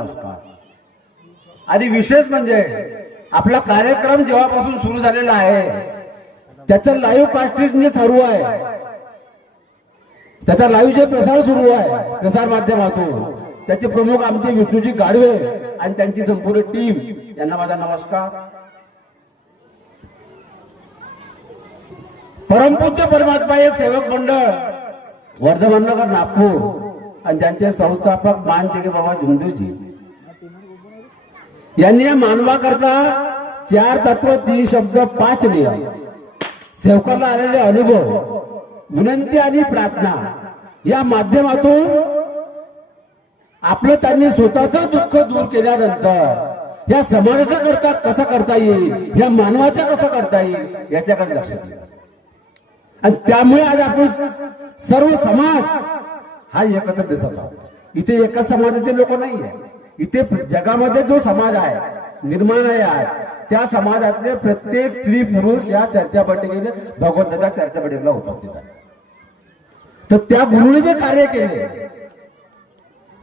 नमस्कार. आणि विशेष म्हणजे आपला कार्यक्रम जेव्हापासून सुरू झालेला आहे त्याचं लाईव्ह कास्टिंग जे चालू आहे, त्याचा लाईव्ह जे प्रसार सुरू आहे प्रसार माध्यमातून, त्याचे प्रमुख आमचे विष्णूजी गाडवे आणि त्यांची संपूर्ण टीम यांना माझा नमस्कार. परमपूज्य परमात्मा एक सेवक मंडळ वर्धमाननगर नागपूर आणि ज्यांचे संस्थापक मानतेगे बाबा झुंजूजी यांनी या मानवाकरता 4 तत्व 3 शब्द 5 नियम, सेवकाला आलेले अनुभव, विनंती आणि प्रार्थना या माध्यमातून आपलं त्यांनी स्वतःचं दुःख दूर केल्यानंतर या समाजाचा करता कसं करता येईल, या मानवाचा कसं करता येईल याच्याकडे लक्ष दिलं. आणि त्यामुळे आज आपण सर्व समाज हा एकत्र दिसत आहोत. इथे एकाच समाजाचे लोक नाही आहे. इथे जगामध्ये जो समाज आहे निर्माण आहे त्या समाजातले प्रत्येक स्त्री पुरुष या चर्चा बैठकीने भगवंताच्या चर्चा बैठकीला उपस्थित आहे. तर त्या गुरुने जे कार्य केले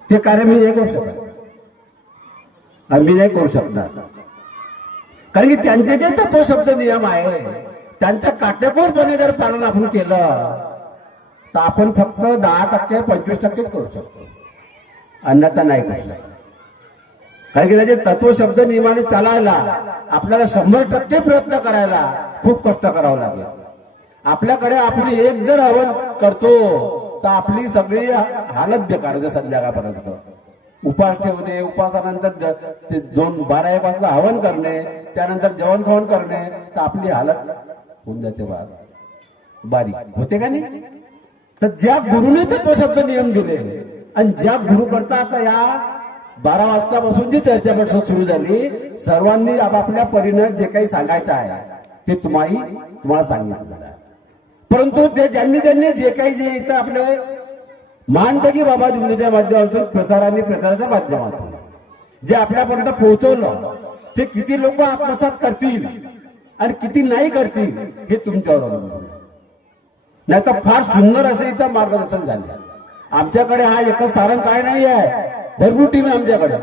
ते कार्य मी नाही करू शकत, मी नाही करू शकणार. कारण की त्यांचे जे तत्व शब्द नियम आहे त्यांचं काटेकोरपणे जर पालन आपण केलं तर आपण फक्त 10% 25%च करू शकतो, अन्यथा नाही करू शकत. कारण की त्याचे तत्व शब्द नियमाने चालायला आपल्याला 100% प्रयत्न करायला खूप कष्ट करावं लागेल. आपल्याकडे आपण एक जर हवन करतो तर आपली सगळी हालत बेकार आहे. संध्याकाळपर्यंत उपास ठेवणे, उपासानंतर 12 पासून हवन करणे, त्यानंतर जेवण खावण करणे, तर आपली हालत होऊन जाते बारीक होते का नाही. तर ज्या गुरुने तत्व शब्द नियम दिले आणि ज्या गुरु करता आता या 12 वाजतापासून जी चर्चा बैठक सुरू झाली, सर्वांनी आपापल्या परीने जे काही सांगायचं आहे ते तुम्हाला सांगितलं आहे. परंतु ते ज्यांनी जे काही जे इथं आपले मानतं की बाबा झुंजूच्या माध्यमातून प्रसाराच्या माध्यमातून जे आपल्यापर्यंत पोहोचवलं ते किती लोक आत्मसात करतील आणि किती नाही करतील हे तुमच्यावर अवलंबून. नाही तर फार सुंदर असे इथं मार्गदर्शन झाले. आमच्याकडे हा एकच सारंग काय नाही आहे, भरपूर टीम आहे आमच्याकडे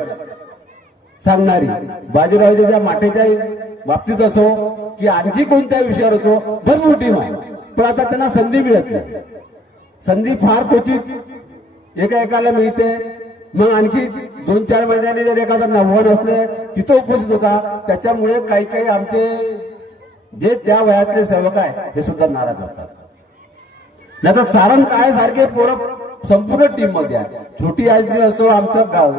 सांगणारी. बाजीरावच्या माटेच्या बाबतीत असो की आणखी कोणत्या विषयावर असो भरपूर टीम आहे. पण आता त्यांना संधी मिळत नाही. संधी फार क्वचित एकाला मिळते. मग आणखी 2-4 महिन्यांनी जर एखादा नववन असले तिथं उपस्थित होता. त्याच्यामुळे काही आमचे जे त्या वयातले सेवक आहे हे सुद्धा नाराज होतात. नाही तर सारंग काय सारखे पोरं संपूर्ण टीम मध्ये आहे. छोटी आजनी असो, आमचं गाव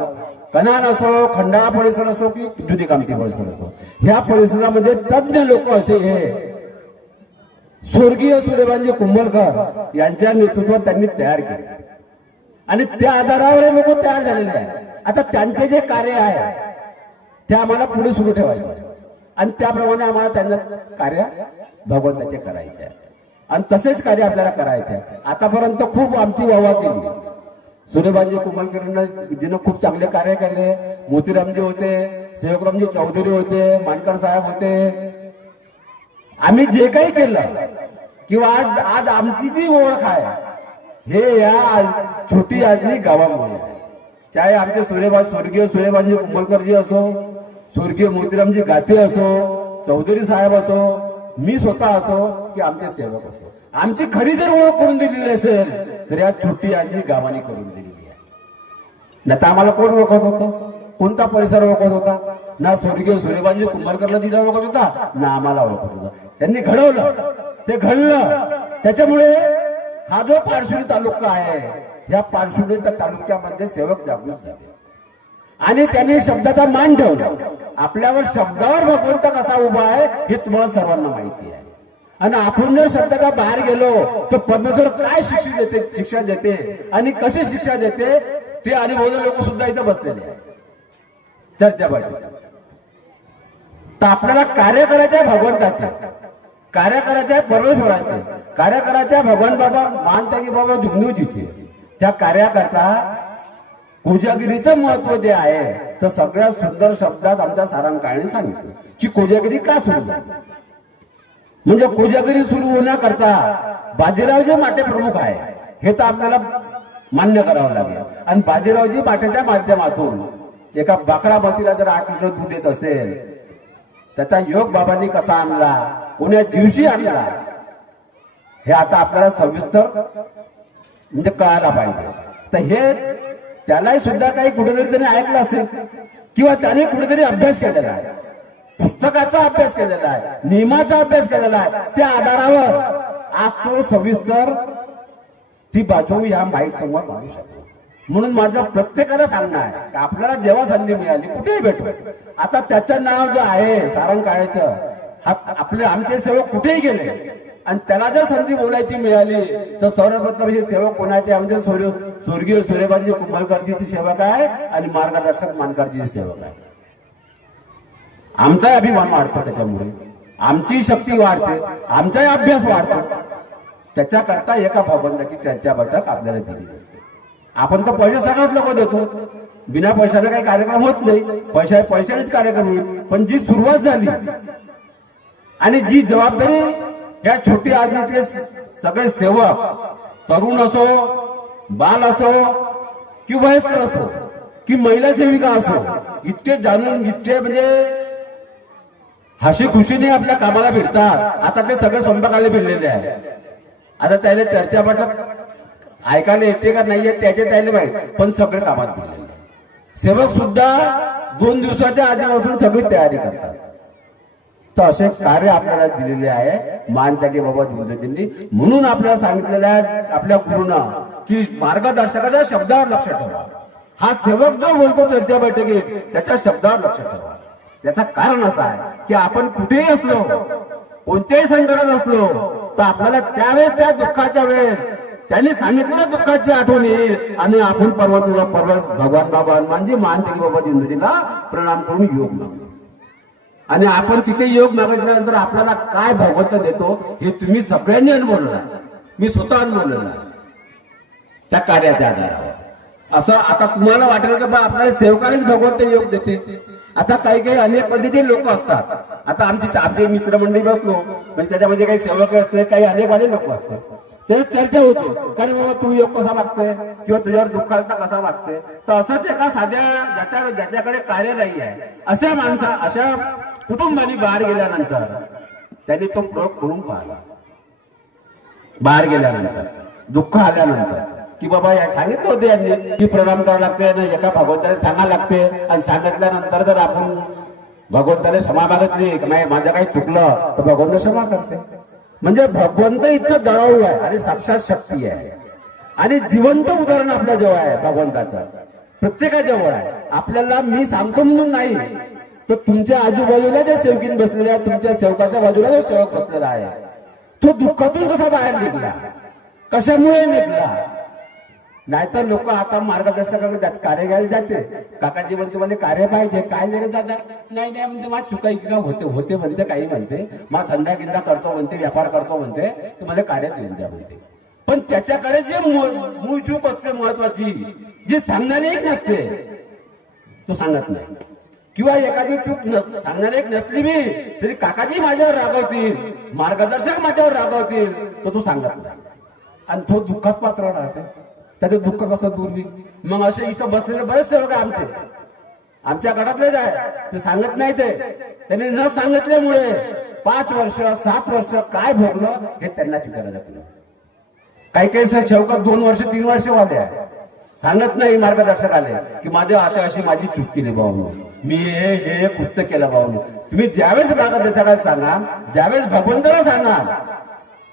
कनान असो, खंडाळा परिसर असो की जुनी कामठी परिसर असो, ह्या परिसरामध्ये तज्ञ लोक असे हे स्वर्गीय सूर्यबांजी कुंभलकर यांच्या नेतृत्वात त्यांनी तयार केले आणि त्या आधारावर हे लोक तयार झालेले आहेत. आता त्यांचे जे कार्य आहे ते आम्हाला पुढे सुरू ठेवायचे आणि त्याप्रमाणे आम्हाला त्यांना कार्य भगवंताचे करायचे आहे आणि तसेच कार्य आपल्याला करायचे आहे. आतापर्यंत खूप आमची वाहवा केली. सूर्यबांजी कुंभलकरांना जिनं खूप चांगले कार्य केले. मोतीरामजी होते, सेवकरामजी चौधरी होते, मानकर साहेब होते. आम्ही जे काही केलं किंवा आज आमची जी ओळख आहे हे या छोटी आजनी गावामुळे. चाहे आमचे स्वर्गीय सूर्यबांजी कुंभलकरजी असो, स्वर्गीय मोतीरामजी गाथे असो, चौधरी साहेब असो, मी स्वतः असो की आमचे सेवक असो, आमची खरी जर ओळख करून दिलेली असेल तर या छोटी आजनी गावाने करून दिलेली आहे. नाही तर आम्हाला कोण ओळखत होतं, कोणता परिसर ओळखत होता? ना स्वर्गीय सूर्यबांजी कुंभलकरला दिला ओळखत होता, ना आम्हाला ओळखत होता. त्यांनी घडवलं, ते घडलं. त्याच्यामुळे हा जो पारशिवनी तालुका आहे या पारशिवनी तालुक्यामध्ये सेवक जागृत झाले आणि त्यांनी शब्दाचा मान ठेवला. आपल्यावर शब्दावर भगवंत कसा उभा आहे हे तुम्हाला सर्वांना माहिती आहे. आणि आपण जर शब्दाच्या बाहेर गेलो तर परमेश्वर काय शिक्षा देते आणि कशी शिक्षा देते ते अनुभवलेले लोक सुद्धा इथं बसलेले आहेत चर्चा बैठकीत. तर आपल्याला कार्य करायचं आहे भगवंताचे, कार्य करायचं आहे परमेश्वराचे, कार्य करायचं आहे भगवान बाबा मानता की बाबा झुंजूजीचे. त्या कार्याकरता कोजागिरीचं महत्व जे आहे तर सगळ्यात सुंदर शब्दात आमच्या सारंगकाळने सांगितलं की कोजागिरी का सुरू झाली. म्हणजे कोजागिरी सुरू होण्याकरता बाजीरावजी माटे प्रमुख आहे हे तर आपल्याला मान्य करावं लागेल. आणि बाजीरावजी माटेच्या माध्यमातून एका बाकडा म्हशीला जर 8 लिटर दूध देत असेल, त्याचा योग बाबांनी कसा आणला, कोण्या दिवशी आणला, हे आता आपल्याला सविस्तर म्हणजे कळायला पाहिजे. तर हे त्यालाही सुद्धा काही कुठेतरी त्याने ऐकलं असेल किंवा त्याने कुठेतरी अभ्यास केलेला आहे, पुस्तकाचा अभ्यास केलेला आहे, नियमाचा अभ्यास केलेला आहे. त्या आधारावर आज तो सविस्तर ती बाजू या माईक समोर मांडू शकतो. म्हणून माझं प्रत्येकाला सांगणं आहे की आपल्याला जेव्हा संधी मिळाली कुठेही भेटू. आता त्याचं नाव जो आहे सारंग काळेचं, आपले आमचे सेवक कुठेही गेले आणि त्याला जर संधी बोलायची मिळाली तर सर्वप्रथम हे सेवक कोणाचे, आमचे स्वर्गीय सूर्यकांतजी कुंभलकरजीची सेवक आहे आणि मार्गदर्शक मानकरजीची सेवक आहे. आमचाही अभिमान वाढतो, त्याच्यामुळे आमची शक्ती वाढते, आमचाही अभ्यास वाढतो. त्याच्याकरता एका भगवंताची चर्चा बैठक आपल्याला दिली असते. आपण तर पैसे सगळ्याच लोक देतो, बिना पैशाने काही कार्यक्रम होत नाही, पैशानेच कार्यक्रम होईल. पण जी सुरुवात झाली आणि जी जबाबदारी या छोटी आदितले सगळे सेवक, तरुण असो, बाल असो की वयस्कर असो की महिला सेविका असो, इतके जाणून इतके म्हणजे हशी खुशीने आपल्या कामाला भिडतात. आता ते सगळे स्वयंपाकाला भिडलेले आहे. आता त्याला चर्चा बैठक ऐकायला येते का नाहीये त्याचे त्याला माहिती, पण सगळे कामात भिडलेले. सेवक सुद्धा 2 दिवसाच्या आधीपासून सगळी तयारी करतात. तर असे कार्य आपल्याला दिलेले आहे मानत्यागी बाबा ज्योतिर्लिंगी. म्हणून आपल्याला सांगितलेलं आहे आपल्या गुरुनं की मार्गदर्शकाच्या शब्दावर लक्ष ठेवा. हा सेवक जो बोलतो चर्चा बैठकीत त्याच्या शब्दावर लक्ष ठेवा. त्याचं कारण असं आहे की आपण कुठेही असलो, कोणत्याही संकटात असलो तर आपल्याला त्यावेळेस त्या दुःखाच्या वेळेस त्यांनी सांगितलेल्या दुःखाची आठवण येईल आणि आपण भगवान बाबा हनुमानजी मानत्यागी बाबा ज्योतिर्लिंगीला प्रणाम करून योग मागतो. आणि आपण तिथे योग मागितल्यानंतर आपल्याला काय भगवंत देतो हे तुम्ही सगळ्यांनी अनुभवलं, मी स्वतः अनुभवलेलं त्या कार्याच्या आधारावर. असं आता तुम्हाला वाटेल की बा आपल्याला सेवकानेच भगवंत योग देते. आता काही काही अनेक पद्धतीचे लोक असतात. आता आमचे मित्रमंडळी बसलो म्हणजे त्याच्यामध्ये काही सेवक असते, काही अनेक वाले लोक असतात. त्याची चर्चा होते, कारण बाबा तू योग कसा वागतोय किंवा तुझ्यावर दुःखालता कसा वागतोय. तर असंच एका साध्या ज्याच्याकडे कार्य नाही आहे अशा कुटुंबाने बाहेर गेल्यानंतर त्यांनी तो प्रयोग करून पाहिला. बाहेर गेल्यानंतर दुःख आल्यानंतर की बाबा या सांगितलं होतं यांनी की प्रणाम करावं लागते ना, एका भगवंताला सांगायला लागते. आणि सांगितल्यानंतर जर आपण भगवंताला क्षमा मागितली माझं काही चुकलं तर भगवंत क्षमा करते. म्हणजे भगवंत इतकं दयाळू आहे आणि साक्षात शक्ती आहे आणि जिवंत उदाहरण आपल्या जवळ आहे भगवंताचं, प्रत्येकाजवळ आहे. आपल्याला मी सांगतो म्हणून नाही, तर तुमच्या आजूबाजूला जे सेवकीन बसलेले आहे, तुमच्या सेवकाच्या बाजूला जो सेवक बसलेला आहे, तो दुःखातून कसा बाहेर निघला, कशामुळे निघला. नाहीतर लोक आता मार्गदर्शकाकडे जात कार्य घ्यायला जाते. काकाजी म्हणते मला कार्य पाहिजे, काय नाही दादा, नाही नाही म्हणते माझ चुका इतका होते म्हणते, काही म्हणते मग धंदा गिंदा करतो म्हणते, व्यापार करतो म्हणते, तुम्हाला कार्य देऊन द्या म्हणते. पण त्याच्याकडे जे मूळ चूक असते महत्वाची, जी सांगणारी एक नसते, तो सांगत नाही. किंवा एखादी चूक सांगणारी एक नसली मी तरी काकाजी माझ्यावर रागवतील, मार्गदर्शक माझ्यावर रागवतील, तो तू सांगत नाही आणि तो दुःखाच पात्र राहते. त्याचं दुःख कसं दूर होईल. मग असे इथं बसलेले बरेच सेवक आहे आमच्या गटातलेच आहे, ते सांगत नाही. त्यांनी न सांगितल्यामुळे 5 वर्ष 7 वर्ष काय भोगलं हे त्यांना विचारायला लागलं. काही सेवक 2 वर्ष 3 वर्ष वाले आहे, सांगत नाही मार्गदर्शक आले की माझ्या अशी माझी चूक केली भाऊ, मी हे कृत्य केलं भाऊ. तुम्ही ज्यावेळेस मार्गदर्शकाला सांगा, ज्यावेळेस भगवंताला सांगा,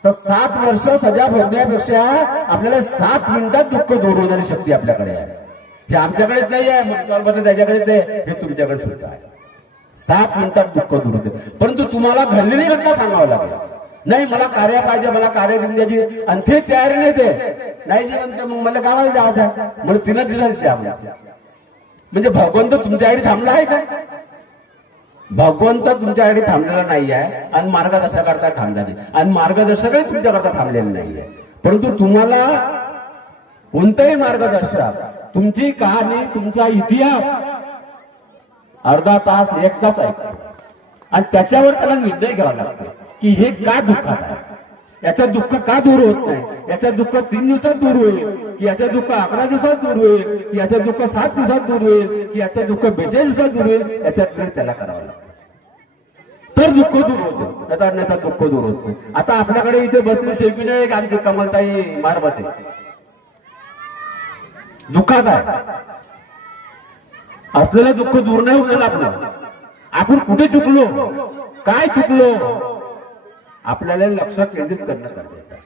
तर 7 वर्ष सजा भोगण्यापेक्षा आपल्याला 7 मिनिटात दुःख दूर होणारी शक्ती आपल्याकडे आहे. हे आमच्याकडेच नाही आहे, त्याच्याकडेच नाही, हे तुमच्याकडे सुद्धा आहे. 7 मिनिटात दुःख दूर होते. परंतु तुम्हाला घडलेली घटना सांगावं लागेल. नाही मला कार्य पाहिजे, मला कार्य देऊन द्यायची, आणि ते तयारी नाही ते नाही जे म्हणते मग मला गावाला जायचं, मला तिनं दिलं द्या. म्हणजे भगवंत तुमच्याकडे थांबला आहे का? भगवंत तुमच्याकडे थांबलेला नाही आहे आणि मार्गदर्शकाचा थांबला नाही, आणि मार्गदर्शकही तुमच्याकरता ताथांबलेला नाहीये. परंतु तुम्हाला कोणताही मार्गदर्शक तुमची कहाणी, तुमचा इतिहास अर्धा तास 1 तास ऐकतो आणि त्याच्यावर त्याला निर्णय घ्यावा लागतो की हे का दुःखात आहे, याचं दुःख का दूर होत नाही, याचं दुःख 3 दिवसात दूर होईल की याचं दुःख 11 दिवसात दूर होईल की याचं दुःख 7 दिवसात दूर होईल की याचं दुःख 42 दिवसात दूर होईल, याचा ट्रीट त्याला करावा लागतो. तर दुःख दूर होतं, त्याचा अन्यथा दुःख दूर होत नाही. आता आपल्याकडे इथे बसली शिल्पी नाही, आमची कमलताई मारबते दुःखात आहे. असलेलं दुःख दूर नाही होईल आपलं. आपण कुठे चुकलो, काय चुकलो, आपल्याला लक्ष केंद्रित करणं गरजेचं आहे.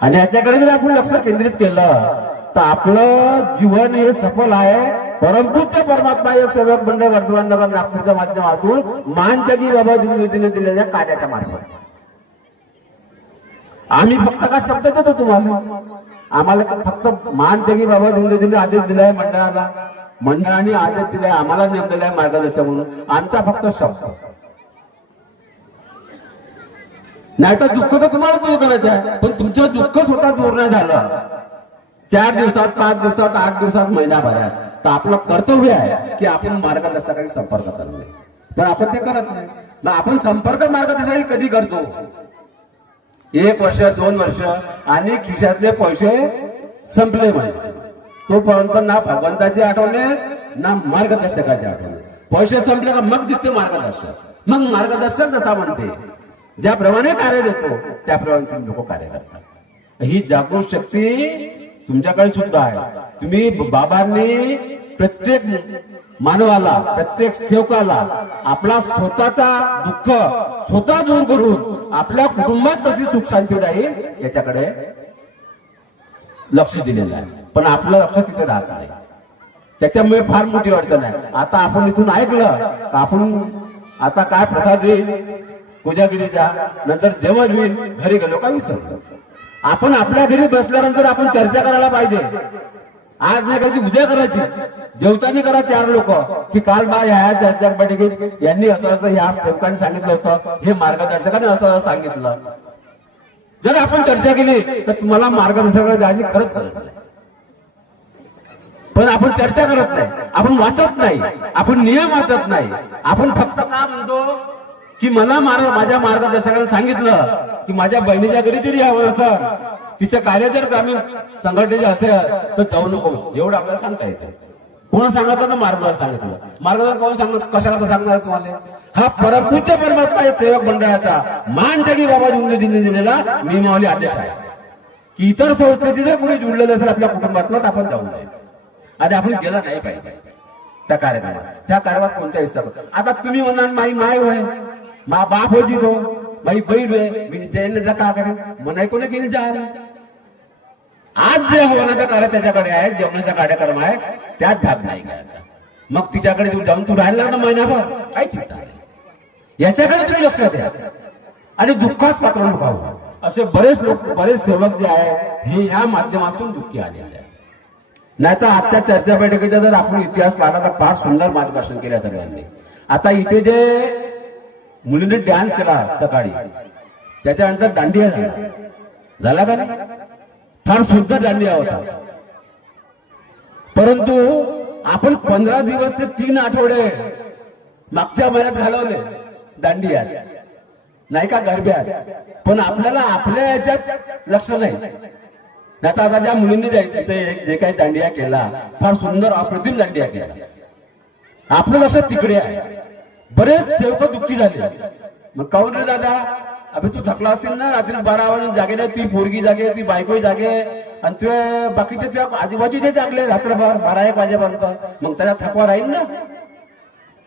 आणि याच्याकडे जर आपण लक्ष केंद्रित केलं तर आपलं जीवन हे सफल आहे. परमपूज्य परमात्मा एक सेवक मंडळ वर्धमान नगर नागपूरच्या माध्यमातून मानत्यागी बाबा योजनेने दिलेल्या कार्याच्या मार्फत आम्ही फक्त का शब्द देतो तुम्हाला, आम्हाला फक्त मानत्यागी बाबा योजनेने आदेश दिलाय मंडळाला, मंडळाने आदेश दिलाय आम्हाला, नेमलेला आहे मार्गदर्शक म्हणून. आमचा फक्त शब्द नाही तर दुःख तर तुम्हाला दूर करायचं आहे. पण तुमचं दुःख स्वतः दूर नाही झालं 4 दिवसात, 5 दिवसात, 8 दिवसात, महिनाभरात, तर आपलं कर्तव्य आहे की आपण मार्गदर्शकाशी संपर्क करणे. पण आपण ते करत नाही. मग आपण संपर्क मार्गदर्शकाशी कधी करतो? 1 वर्ष, 2 वर्ष आणि खिशातले पैसे संपले म्हणजे तोपर्यंत ना भगवंताची आठवणे ना मार्गदर्शकाची आठवणे. पैसे संपले का मग दिसते मार्गदर्शक. मग मार्गदर्शक जसा म्हणते, ज्याप्रमाणे कार्य देतो त्याप्रमाणे तुम्ही लोक कार्य करतात. ही जागृत शक्ती तुमच्याकडे सुद्धा आहे. तुम्ही बाबांनी प्रत्येक मानवाला, प्रत्येक सेवकाला आपला स्वतःचा दुःख स्वतः दूर करून आपल्या कुटुंबात कशी सुख शांती राहील याच्याकडे लक्ष दिलेलं आहे. पण आपलं लक्ष तिथे राहत नाही. त्याच्यामुळे फार मोठी अडचण आहे. आता आपण इथून ऐकलं का आपण आता काय प्रसाद येईल पूजागिरीच्या नंतर जेवण होईल, घरी गेलो का विसरतो. आपण आपल्या घरी बसल्यानंतर आपण चर्चा करायला पाहिजे. आज नाही करायची, उद्या करायची. जेवताना करा 4 लोक की काल बा ह्या चर्चा बैठकीत यांनी असं असं ह्या सेवकांनी सांगितलं होतं, हे मार्गदर्शकाने असं सांगितलं. जर आपण चर्चा केली तर तुम्हाला मार्गदर्शकाला द्यायची खरंच गरज नाही. पण आपण चर्चा करत नाही, आपण वाचत नाही, आपण नियम वाचत नाही. आपण फक्त का म्हणतो की मला माझ्या मार्गदर्शकाने सांगितलं की माझ्या बहिणीच्या घरी जरी यावं असं, तिचं कार्य जर ग्रामीण संघटनेचे असेल तर जाऊ नको, एवढं आपल्याला सांगता येते. कोण सांगत ना मार्गदर्शक सांगितलं. मार्गदर्शक कोण सांगत, कशाला सांगणार तुम्हाला? हा परमपूज्य परमात्मा एक सेवक मंडळाचा मानत्यागी बाबा जोंधळेजींनी दिलेला नियमावली आदेश आहे की इतर संस्थेची जर कोणी जुळलेलं असेल आपल्या कुटुंबातलं तर आपण जाऊ नये. आणि आपण गेलं नाही पाहिजे त्या कार्यक्रमात. त्या कार्यक्रमात कोणत्या हिस्सा. आता तुम्ही म्हणाल माई माय होय, मा बाप होती तो, बाई बहीण होय, मी जैनचा का करेन म्हणाय कोणी केली जा. आज जे हवनाचा कार्य त्याच्याकडे आहे, जेवणाचा कार्यक्रम आहे, त्यात भाग नाही घ्यायचा. मग तिच्याकडे जाऊन तू राहिला ना महिनाभर, काय चिंता नाही. याच्याकडे तुम्ही लक्ष द्या आणि दुःखास पात्र नको व्हावं. असे बरेच लोक, बरेच सेवक जे आहे हे या माध्यमातून दुःखी आले आहे. नाही तर आजच्या चर्चा बैठकीचा जर आपण इतिहास पाहिला तर फार सुंदर मार्गदर्शन केल्या सगळ्यांनी. आता इथे जे मुलीने डान्स केला सकाळी, त्याच्यानंतर दांडिया झाला का नाही? फार सुंदर दांडिया होता. परंतु आपण 15 दिवस ते 3 आठवडे मागच्या महिन्यात घालवले दांडियात, नाही का गरब्यात. पण आपल्याला आपल्या याच्यात लक्ष नाही. आता ज्या मुलींनी जे काही दांडिया केला, फार सुंदर अप्रतिम दांडिया केला, आपलं लक्ष तिकडे आहे. बरेच सेवक दुःखी झाले. मग काऊन रे दादा, अभि तू थकला असतील ना, रात्री 12 वाजून जागे नाही, ती पोरगी जागे, ती बायकोही जागे, आणि तुझे बाकीचे तुझ्या आजूबाजूचे जागले रात्रभर 12-1 वाजेपर्यंत. मग त्याला थकवा राहील ना?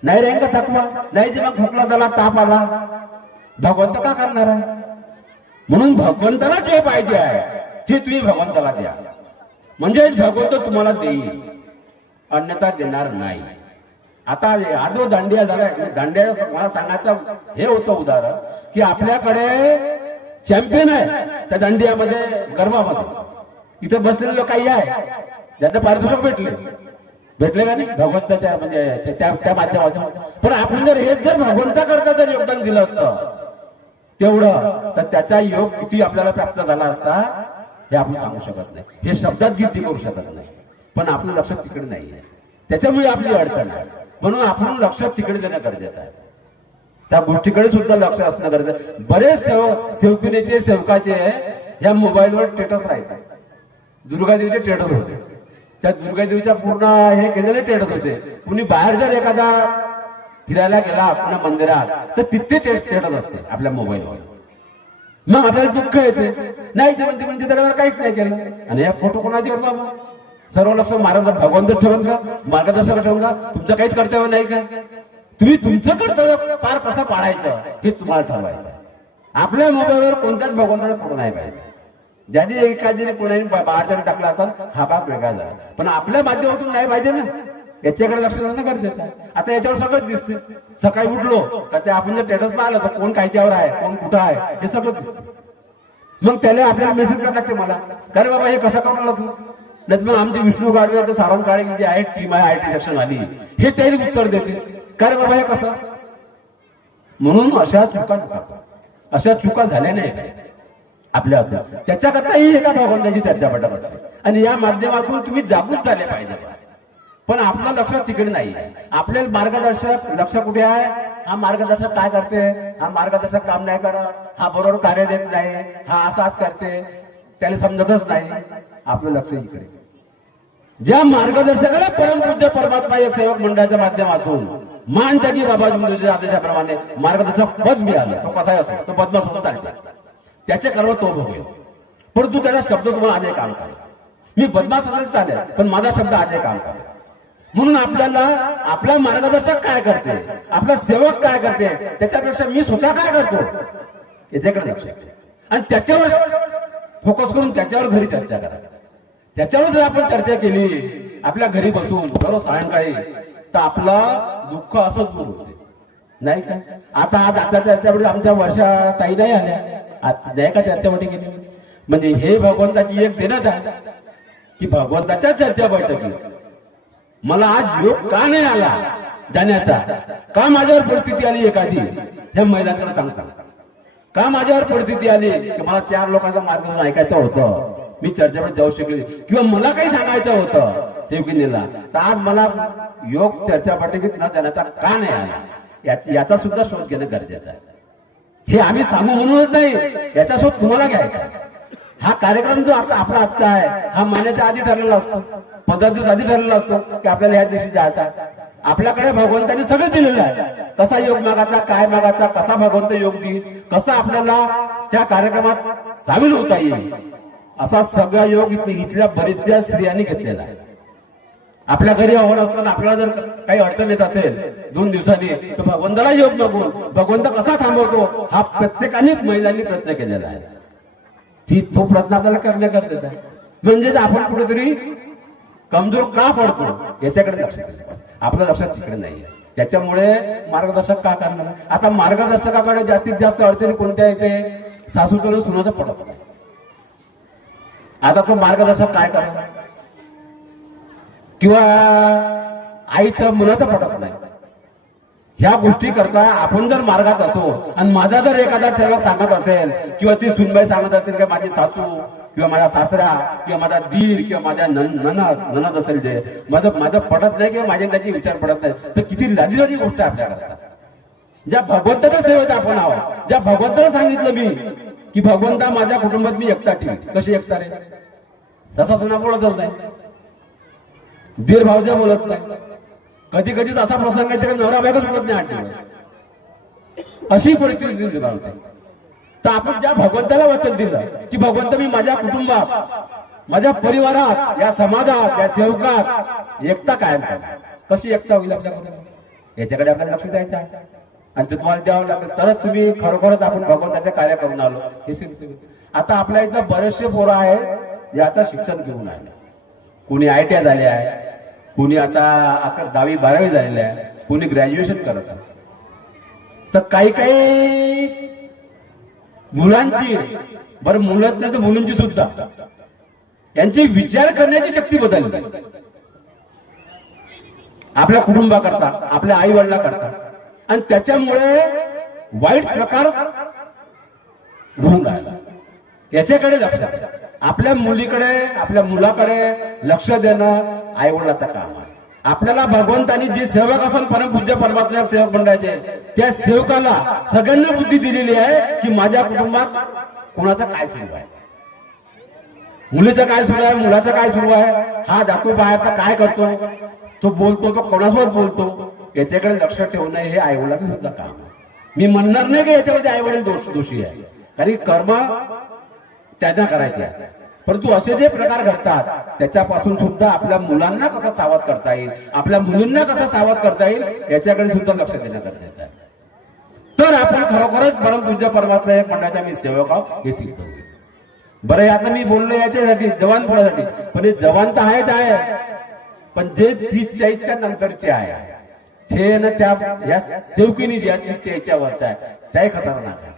नाही राहील का थकवा? नाही जे मग खोकला झाला, ताप आला, भगवंत का करणार आहे? म्हणून भगवंताला जे पाहिजे आहे ते तुम्ही भगवंताला द्या, म्हणजेच भगवंत तुम्हाला देईल, अन्यथा देणार नाही. आता आजो दांडिया झाला, दांडिया मला सांगायचं हे होतं उदाहरण की आपल्याकडे चॅम्पियन आहे त्या दांडियामध्ये, गरबामध्ये. इथे बसलेले लोक काही आहे ज्यांना पारितोषिक भेटले का नाही भगवंताच्या म्हणजे त्या माध्यमातून. पण आपण जर हेच जर भगवंताकरता जर योगदान दिलं असतं तेवढं, तर त्याचा योग किती आपल्याला प्राप्त झाला असता हे आपण सांगू शकत नाही, हे शब्दात गिनती करू शकत नाही. पण आपलं लक्ष तिकडे नाही आहे, त्याच्यामुळे आपली अडचण आहे. म्हणून आपण लक्ष तिकडे देणं गरजेचं आहे. त्या गोष्टीकडे सुद्धा लक्ष असणं गरजेचं. बरेच सेवकिनीचे सेवकाचे ह्या मोबाईलवर स्टेटस राहतात. दुर्गादेवीचे स्टेटस होते, त्या दुर्गादेवीच्या पूर्ण हे केलेले स्टेटस होते. कुणी बाहेर जर एखादा फिरायला गेला पुन्हा मंदिरात तर तिथे स्टेटस असते आपल्या मोबाईलवर. मग आपल्याला दुःख येते, नाही ते म्हणजे त्याला काहीच नाही केलं. आणि या फोटो कोणाचे बाबा? सर्व लक्ष भगवंत ठेवून का, मार्गदर्शक ठेवून का? तुमचं काहीच कर्तव्य नाही का? तुम्ही तुमचं कर्तव्य पार कसं पाळायचं हे तुम्हाला ठरवायचं. आपल्या मोबाईलवर कोणत्याच भगवंताचा फोटो नाही पाहिजे. ज्यांनी एखाद्याने कोणाने बाहेरच्या टाकला असतात हा भाग वेगळा झाला, पण आपल्या माध्यमातून नाही पाहिजे ना, याच्याकडे लक्ष देणं गरजेचं आहे. आता याच्यावर सगळं दिसते. सकाळी उठलो का ते आपण जर स्टेटस पाहिलं तर कोण कायच्यावर आहे, कोण कुठं आहे हे सगळं दिसतं. मग त्याला आपल्याला मेसेज करायला लागते मला, का रे बाबा हे कसं करणार तू? नाही मग आमची विष्णू गाडवे सारंग काळे जी आहे टीम आहे आयटी सेक्शन आली हे त्याला उत्तर देते, का रे बाबा हे कसं? म्हणून अशा चुका झाल्या नाही आपल्या त्याच्याकरता ही एका भगवंताची चर्चा पटत असते. आणि या माध्यमातून तुम्ही जागृत झाले पाहिजे. पण आपलं लक्ष तिकडे नाही. आपले मार्गदर्शक लक्ष कुठे आहे? हा मार्गदर्शक काय करते, हा मार्गदर्शक काम नाही करत, हा बरोबर कार्य देत नाही, हा असाच करते, त्याला समजतच नाही. आपलं लक्ष इकडे. ज्या मार्गदर्शकाला परमपूज्य परमात्मा एक सेवक मंडळाच्या माध्यमातून मान त्यागी बाबाजी आदेशाप्रमाणे मार्गदर्शक पद मिळालं. तो कसा असतो? तो पद्मासन चालतो, त्याचे कर्म तो भोगेल. परंतु त्याचा शब्द तुम्हाला आजही काम करेल. मी पद्मासनात चालेल पण माझा शब्द आजही काम करेल. म्हणून आपल्याला आपला मार्गदर्शक काय करते, आपला सेवक काय करते, त्याच्यापेक्षा मी स्वतः काय करतो याच्याकडे लक्ष. आणि त्याच्यावर फोकस करून त्याच्यावर घरी चर्चा करा. त्याच्यावर जर आपण चर्चा केली आपल्या घरी बसून दररोज सायंकाळी तर आपला दुःख असंच दूर होते नाही का? आता चर्चामध्ये आमच्या वर्षा ताई नाही आल्या, नाही का चर्चामध्ये गेली? म्हणजे हे भगवंताची एक देणच आहे की भगवंताच्या चर्चा बैठकीत मला आज योग का नाही आला जाण्याचा, का माझ्यावर परिस्थिती आली एखादी, हे महिलांकडे सांगता. का माझ्यावर परिस्थिती आली की मला 4 लोकांचं मार्गदर्शन ऐकायचं होतं, मी चर्चेमध्ये जाऊ शकले, किंवा मला काही सांगायचं होतं सेवकिनीला, तर आज मला योग चर्चा बैठकीत न जाण्याचा का नाही आला, याचा सुद्धा शोध घेणं गरजेचं आहे. हे आम्ही सांगू म्हणूनच नाही, याचा शोध तुम्हाला घ्यायचा. हा कार्यक्रम जो आता आपला आजचा आहे हा महिन्याच्या आधी ठरलेला असतो, 15 दिवस आधी ठरलेला असतो की आपल्याला या दिवशी जायचा. आपल्याकडे भगवंताने सगळं दिलेलं आहे. कसा योग मागायचा, काय मागायचा, कसा भगवंत योग देईल, कसा आपल्याला त्या कार्यक्रमात सामील होता येईल, असा सगळा योग इथल्या बरेचशा स्त्रियांनी घेतलेला आहे. आपल्या घरी आव्हान असताना आपल्याला जर काही अडचण येत असेल 2 दिवसांनी तर भगवंताला योग मागून भगवंत कसा थांबवतो हा प्रत्येकाने महिलांनी प्रयत्न केलेला आहे. तो प्रयत्न आपल्याला करणे गरजेचं आहे. म्हणजेच आपण कुठेतरी कमजोर का पडतो याच्याकडे लक्ष दिलं. आपलं लक्ष तिकडे नाही. त्याच्यामुळे मार्गदर्शक का करणार? आता मार्गदर्शकाकडे जास्तीत जास्त अडचणी कोणत्या येते? सासूचं सुनाचं पडत नाही. आता तो मार्गदर्शक काय करणार? किंवा आईचं मुलाचं पटत नाही. ह्या गोष्टी करता आपण जर मार्गात असो आणि माझा जर एखादा सेवक सांगत असेल किंवा ती सुनबाई सांगत असेल की माझी सासू किंवा माझा सासरा किंवा माझा दीर किंवा माझ्या ननद असेल जे माझं पटत नाही किंवा माझ्या त्याची विचार पडत नाही, तर किती लाजिरवाणी गोष्ट आहे आपल्याकडे. ज्या भगवंताच्या सेवेत आपण आहोत, ज्या भगवंताला सांगितलं मी की भगवंता माझ्या कुटुंबात मी एकटा ठेवी, कशी एकटा रे? तसा सुना बोलतच नाही, दीर भावजा बोलत नाही, कधी कधी असा प्रसंग आहे की नवरा बायकोच बोलत नाही 8 दिवस, अशी परिस्थिती निर्माण होते. तर आपण ज्या भगवंताला वचन दिलं की भगवंत मी माझ्या कुटुंबात, माझ्या परिवारात, या समाजात, या सेवकात एकता कायम करा, कशी एकता होईल आपल्याकडून याच्याकडे आपल्याला लक्ष द्यायचं आहे. आणि ते तुम्हाला द्यावं लागेल तरच तुम्ही खरोखरच आपण भगवंताचे कार्य करून आलो हे सिद्ध. आता आपल्या इथं बरेचसे पोरं आहे जे आता शिक्षण घेऊन आले. कुणी ITI झाले आहे, कुणी आता 10वी 12वी झालेले आहे, कुणी ग्रॅज्युएशन करत आहे. तर काही मुलांची, बरं मुलं नाही तर मुलींची सुद्धा, यांची विचार करण्याची शक्ती बदलली. आपल्या कुटुंबाकरता, आपल्या आई वडिला करता, आणि त्याच्यामुळे वाईट प्रकार होऊन राहिला. याच्याकडे लक्ष, आपल्या मुलीकडे, आपल्या मुलाकडे लक्ष देणं आई वडिलाचं काम आहे. आपल्याला भगवंतानी जे सेवक असेल परमपूज्य परमात्मा सेवक मंडळाचे, त्या सेवकाला सगळ्यांना बुद्धी दिलेली आहे की माझ्या कुटुंबात कोणाचं काय सुरू आहे, मुलीचं काय सुरू आहे, मुलाचं काय सुरू आहे, हा जातो बाहेर तर काय करतो, तो बोलतो, तो कोणासोबत बोलतो, याच्याकडे लक्ष ठेवणं हे आईवडिलाचं सुद्धा काम आहे. मी म्हणणार नाही की याच्यामध्ये आईवडील दोषी आहे, कारण कर्म त्यांना करायचे आहे. परंतु असे जे प्रकार घडतात त्याच्यापासून सुद्धा आपल्या मुलांना कसं सावध करता येईल, आपल्या मुलींना कसं सावध करता येईल याच्याकडे सुद्धा लक्ष देणं गरजेचं आहे. तर आपण खरोखरच परमपूज्य परमात्मा एक मंडळाचा मी सेवक आहोत हे सिद्ध होईल. बरं, आता मी बोललो याच्यासाठी जवानपणासाठी, पण हे जवान तर आहेच आहे, पण जे 30-40च्या नंतरचे आहे ते ना त्या या सेवकीनी ज्या 30-40च्या वरच्या आहे त्याही खतरनाक आहे.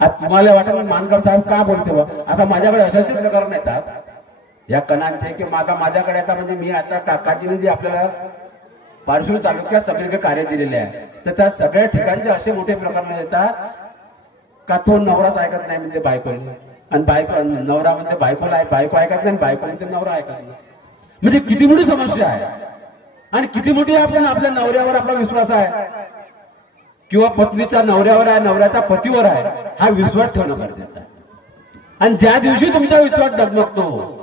आज तुम्हाला वाटत मानकर साहेब का बोलते बा, आता माझ्याकडे अशाच प्रकरण येतात या कणांचे की माझ्याकडे आता म्हणजे मी आता काकाजीने जे आपल्याला पारशिवनी तालुक्यात सगळीकडे कार्य दिलेले आहे, तर त्या सगळ्या ठिकाणचे असे मोठे प्रकरण येतात का तो नवराच ऐकत नाही म्हणजे बायकोला, आणि बायको नवरा म्हणजे बायकोला बायको ऐकत नाही, बायको म्हणजे नवरा ऐकत नाही. म्हणजे किती मोठी समस्या आहे, आणि किती मोठी आपण आपल्या नवऱ्यावर आपला विश्वास आहे किंवा पत्नीचा नवऱ्यावर आहे, नवऱ्याच्या पतीवर आहे, हा विश्वास ठेवणं गरजेचं आहे. आणि ज्या दिवशी तुमचा विश्वास डगमगतो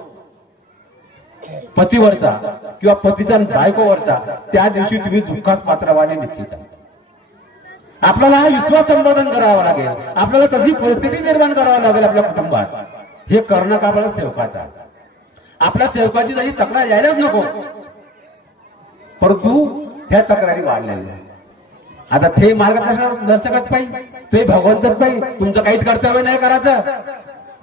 पतीवरचा किंवा पतीचा बायकोवरचा, त्या दिवशी तुम्ही दुःखास पात्र व्हायला निश्चित आहे. आपल्याला हा विश्वास संपादन करावा लागेल, आपल्याला तशी परिस्थिती निर्माण करावी लागेल आपल्या कुटुंबात. हे करणं का आपल्याला सेवकाचा, आपल्या सेवकाची तशी तक्रार यायलाच नको, परंतु ह्या तक्रारी वाढलेल्या. आता ते मार्गदर्शकच पाहिजे, ते भगवंतच पाहिजे, तुमचं काहीच कर्तव्य नाही करायचं.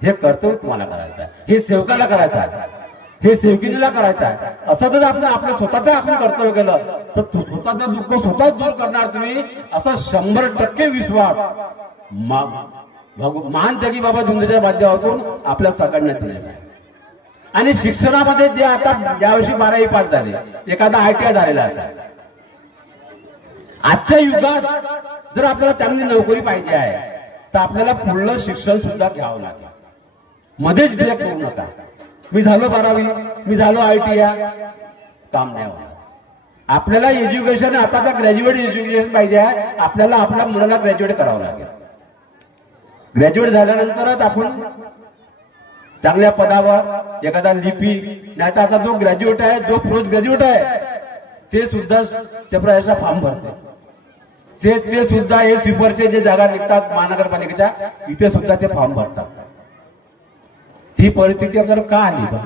हे कर्तव्य तुम्हाला करायचं आहे, हे सेवकाला करायचं आहे, हे सेवकिनीला करायचं आहे. असं जर आपण आपलं स्वतःच आपण कर्तव्य केलं तर स्वतःचं दुःख स्वतःच दूर करणार तुम्ही, असा 100% विश्वास महान त्यागी बाबा धुंदेच्या माध्यमातून आपल्या सगळ्यांना दिलेला आहे. आणि शिक्षणामध्ये जे आता यावर्षी 12वी पास झाले, एखादा ITI झालेला असेल, आजच्या युगात जर आपल्याला चांगली नोकरी पाहिजे आहे तर आपल्याला पुढलं शिक्षण सुद्धा घ्यावं लागेल. मध्येच ब्रेक करू नका, मी झालो 12वी, मी झालो ITI, काम नाही होणार. आपल्याला एज्युकेशन आताचा ग्रॅज्युएट एज्युकेशन पाहिजे आहे, आपल्याला आपल्या मुलाला ग्रॅज्युएट करावं लागेल. ग्रॅज्युएट झाल्यानंतरच आपण चांगल्या पदावर एखादा लिपिक, नाही तर आता जो ग्रॅज्युएट आहे, जो पोस्ट ग्रॅज्युएट आहे ते सुद्धा चपराचा फॉर्म भरते, ते सुद्धा हे स्वीपरचे जे जागा निघतात महानगरपालिकेच्या, इथे सुद्धा ते फॉर्म भरतात. ती परिस्थिती आपल्याला का आली बा,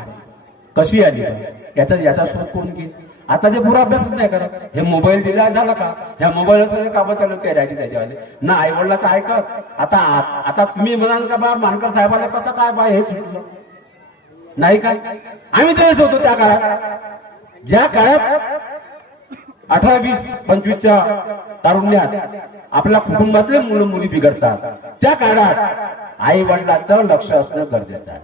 कशी आली बा, याचा शोध कोण घेईल. आता जे पुरा अभ्यासच नाही करत, हे मोबाईल दिला झाला का, ह्या मोबाईलवर कामं चालू करायची त्याच्यावाले ना, आईवडिलाचं ऐकत. आता तुम्ही म्हणाल का बा मानकर साहेबाला कसं काय बा हे सुटलं नाही काय, आम्ही तेच होतो त्या काळात, ज्या काळात 18, 20, 25च्या तारुण्यात आपल्या कुटुंबातले मुलं मुली बिघडतात, त्या काळात आई वडिलांचं लक्ष असणं गरजेचं आहे.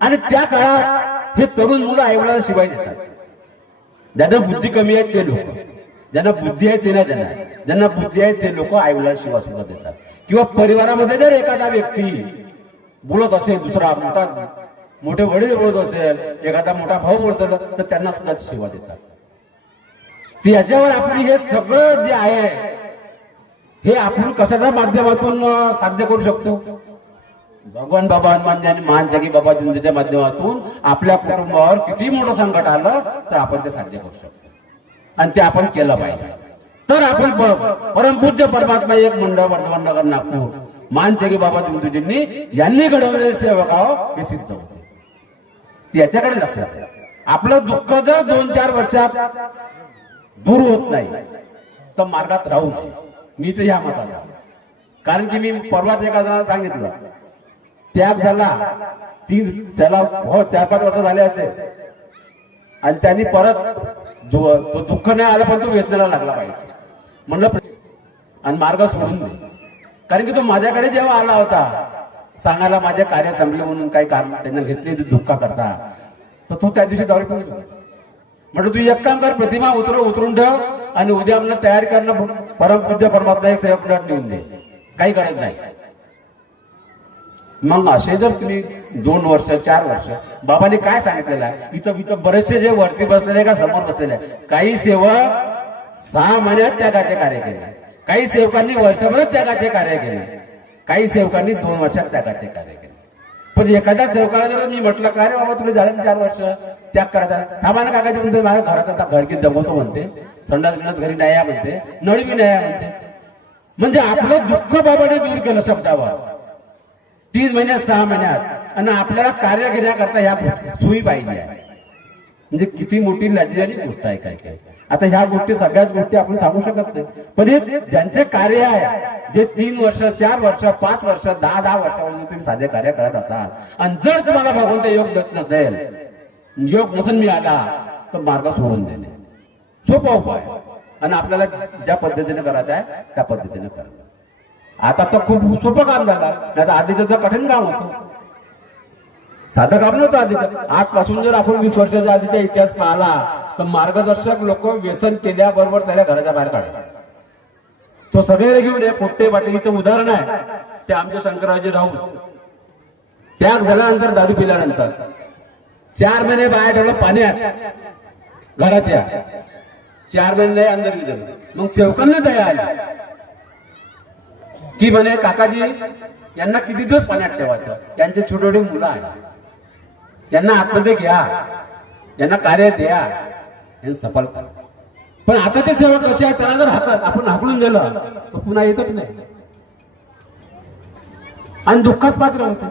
आणि त्या काळात हे तरुण मुलं आई वडिलांना शिवाय देतात. ज्यांना बुद्धी कमी आहे ते लोक, ज्यांना बुद्धी आहे ते नाही देणार, ज्यांना बुद्धी आहे ते लोक आई वडिलांना शिवाय सुद्धा देतात. किंवा परिवारामध्ये जर एखादा व्यक्ती बोलत असेल, दुसरा मोठे वडील बोलत असेल, एखादा मोठा भाऊ बोलत असेल, तर त्यांना सुद्धा शिवा देतात. याच्यावर आपण हे सगळं जे आहे हे आपण कशाच्या माध्यमातून साध्य करू शकतो. भगवान बाबा हनुमान आणि महान त्यागी बाबा धुंदेच्या माध्यमातून आपल्या कुटुंबावर किती मोठं संकट आलं तर आपण ते साध्य करू शकतो, आणि ते आपण केलं पाहिजे. तर आपण परमपूज्य परमात्मा एक मंडळ वर्धमान नगर नागपूर महान त्यागी बाबा धुंदेजींनी यांनी घडवलेले सेवक हे सिद्ध होते. याच्याकडे लक्ष द्या. आपलं दुःख जर 2-4 वर्षात दूर होत नाही तर मार्गात राहू नये, मीच ह्या मताचा. कारण की मी परवाच एका जणांना सांगितलं, त्याग झाला, त्याला 4-5 वर्ष झाले असेल, आणि त्यांनी परत दुःख नाही आलं पण तो वेदनेला लागला पाहिजे म्हणलं, आणि मार्ग सोडून दे. कारण की तो माझ्याकडे जेव्हा आला होता सांगायला माझे कार्य संपले म्हणून काही कारण त्यांना घेतले दुःखा करता, तर तो त्या दिवशी दारू पिऊन गेला. म्हटलं तू एक काम कर, प्रतिमा उतरून ठेव आणि उद्या आपल्याला तयार करणं परमपूज्य परमात्मा एक सेवक नेऊन दे, काही गरज नाही. मग असे जर तुम्ही 2 वर्ष 4 वर्ष, बाबांनी काय सांगितलेलं आहे, इथं बरेचसे जे वरती बसलेले का समोर बसलेले आहे, काही सेवक 6 महिन्यात त्यागाचे कार्य केले, काही सेवकांनी वर्षभरात त्यागाचे कार्य केले, काही सेवकांनी 2 वर्षात त्यागाचे कार्य केले. पण एखाद्या सेवकाला जर मी म्हटलं का रे बाबा तुला झालं 4 वर्ष त्याग करायचा, थांबाना काकाचे म्हणते माझ्या घरात आता घरकीत जमवतो म्हणते, संडास बिंडास घरी नाही आहे म्हणते, नळी बी नाही आहे म्हणते. म्हणजे आपलं दुःख बाबाने दूर केलं शब्दावर 3 महिन्यात 6 महिन्यात. आणि आपल्याला कार्य घेण्याकरता ह्या सुई पाहिजे आहे. म्हणजे किती मोठी लज्जाची गोष्ट आहे काय काय. आता ह्या गोष्टी सगळ्याच गोष्टी आपण सांगू शकत नाही, पण हे ज्यांचे कार्य आहे, जे 3 वर्ष 4 वर्ष 5 वर्ष 10 वर्षापर्यंत तुम्ही साधे कार्य करत असाल, आणि जर तुम्हाला भगवंत योग देत नसेल, योग नसून मिळाला, तर मार्ग सोडून देणे सोपा उपाय. आणि आपल्याला ज्या पद्धतीने करायचं आहे त्या पद्धतीने करायचं. आता तर खूप सोपं काम झालं, नाही तर आधीचं कठीण काम होतं, साधं काम नव्हतं आधीचं. आजपासून जर आपण 20 वर्षाच्या आधीचा इतिहास पाहिला तर मार्गदर्शक लोक व्यसन केल्याबरोबर त्याला घराच्या बाहेर काढतात. तो सगळे घेऊन पोट्टे बाटलीचं उदाहरण आहे ते आमचे शंकररावजी राहून त्याग झाल्यानंतर, दारू पिल्यानंतर 4 महिने बाहेर ठेवलं पाण्यात घराच्या, 4 महिने अंदर विजल. मग सेवकांना दया आली की म्हणे काकाजी यांना किती दिवस पाण्यात ठेवायचं, यांचे छोटे छोटे मुलं आहेत, यांना आतमध्ये घ्या, यांना कार्य द्या, यांना सफल करा. पण आता ते सेवक कसे आहेत, त्यांना जर आपण हाकलून दिलं तर पुन्हा येतच नाही आणि दुःखाच पात्र होते.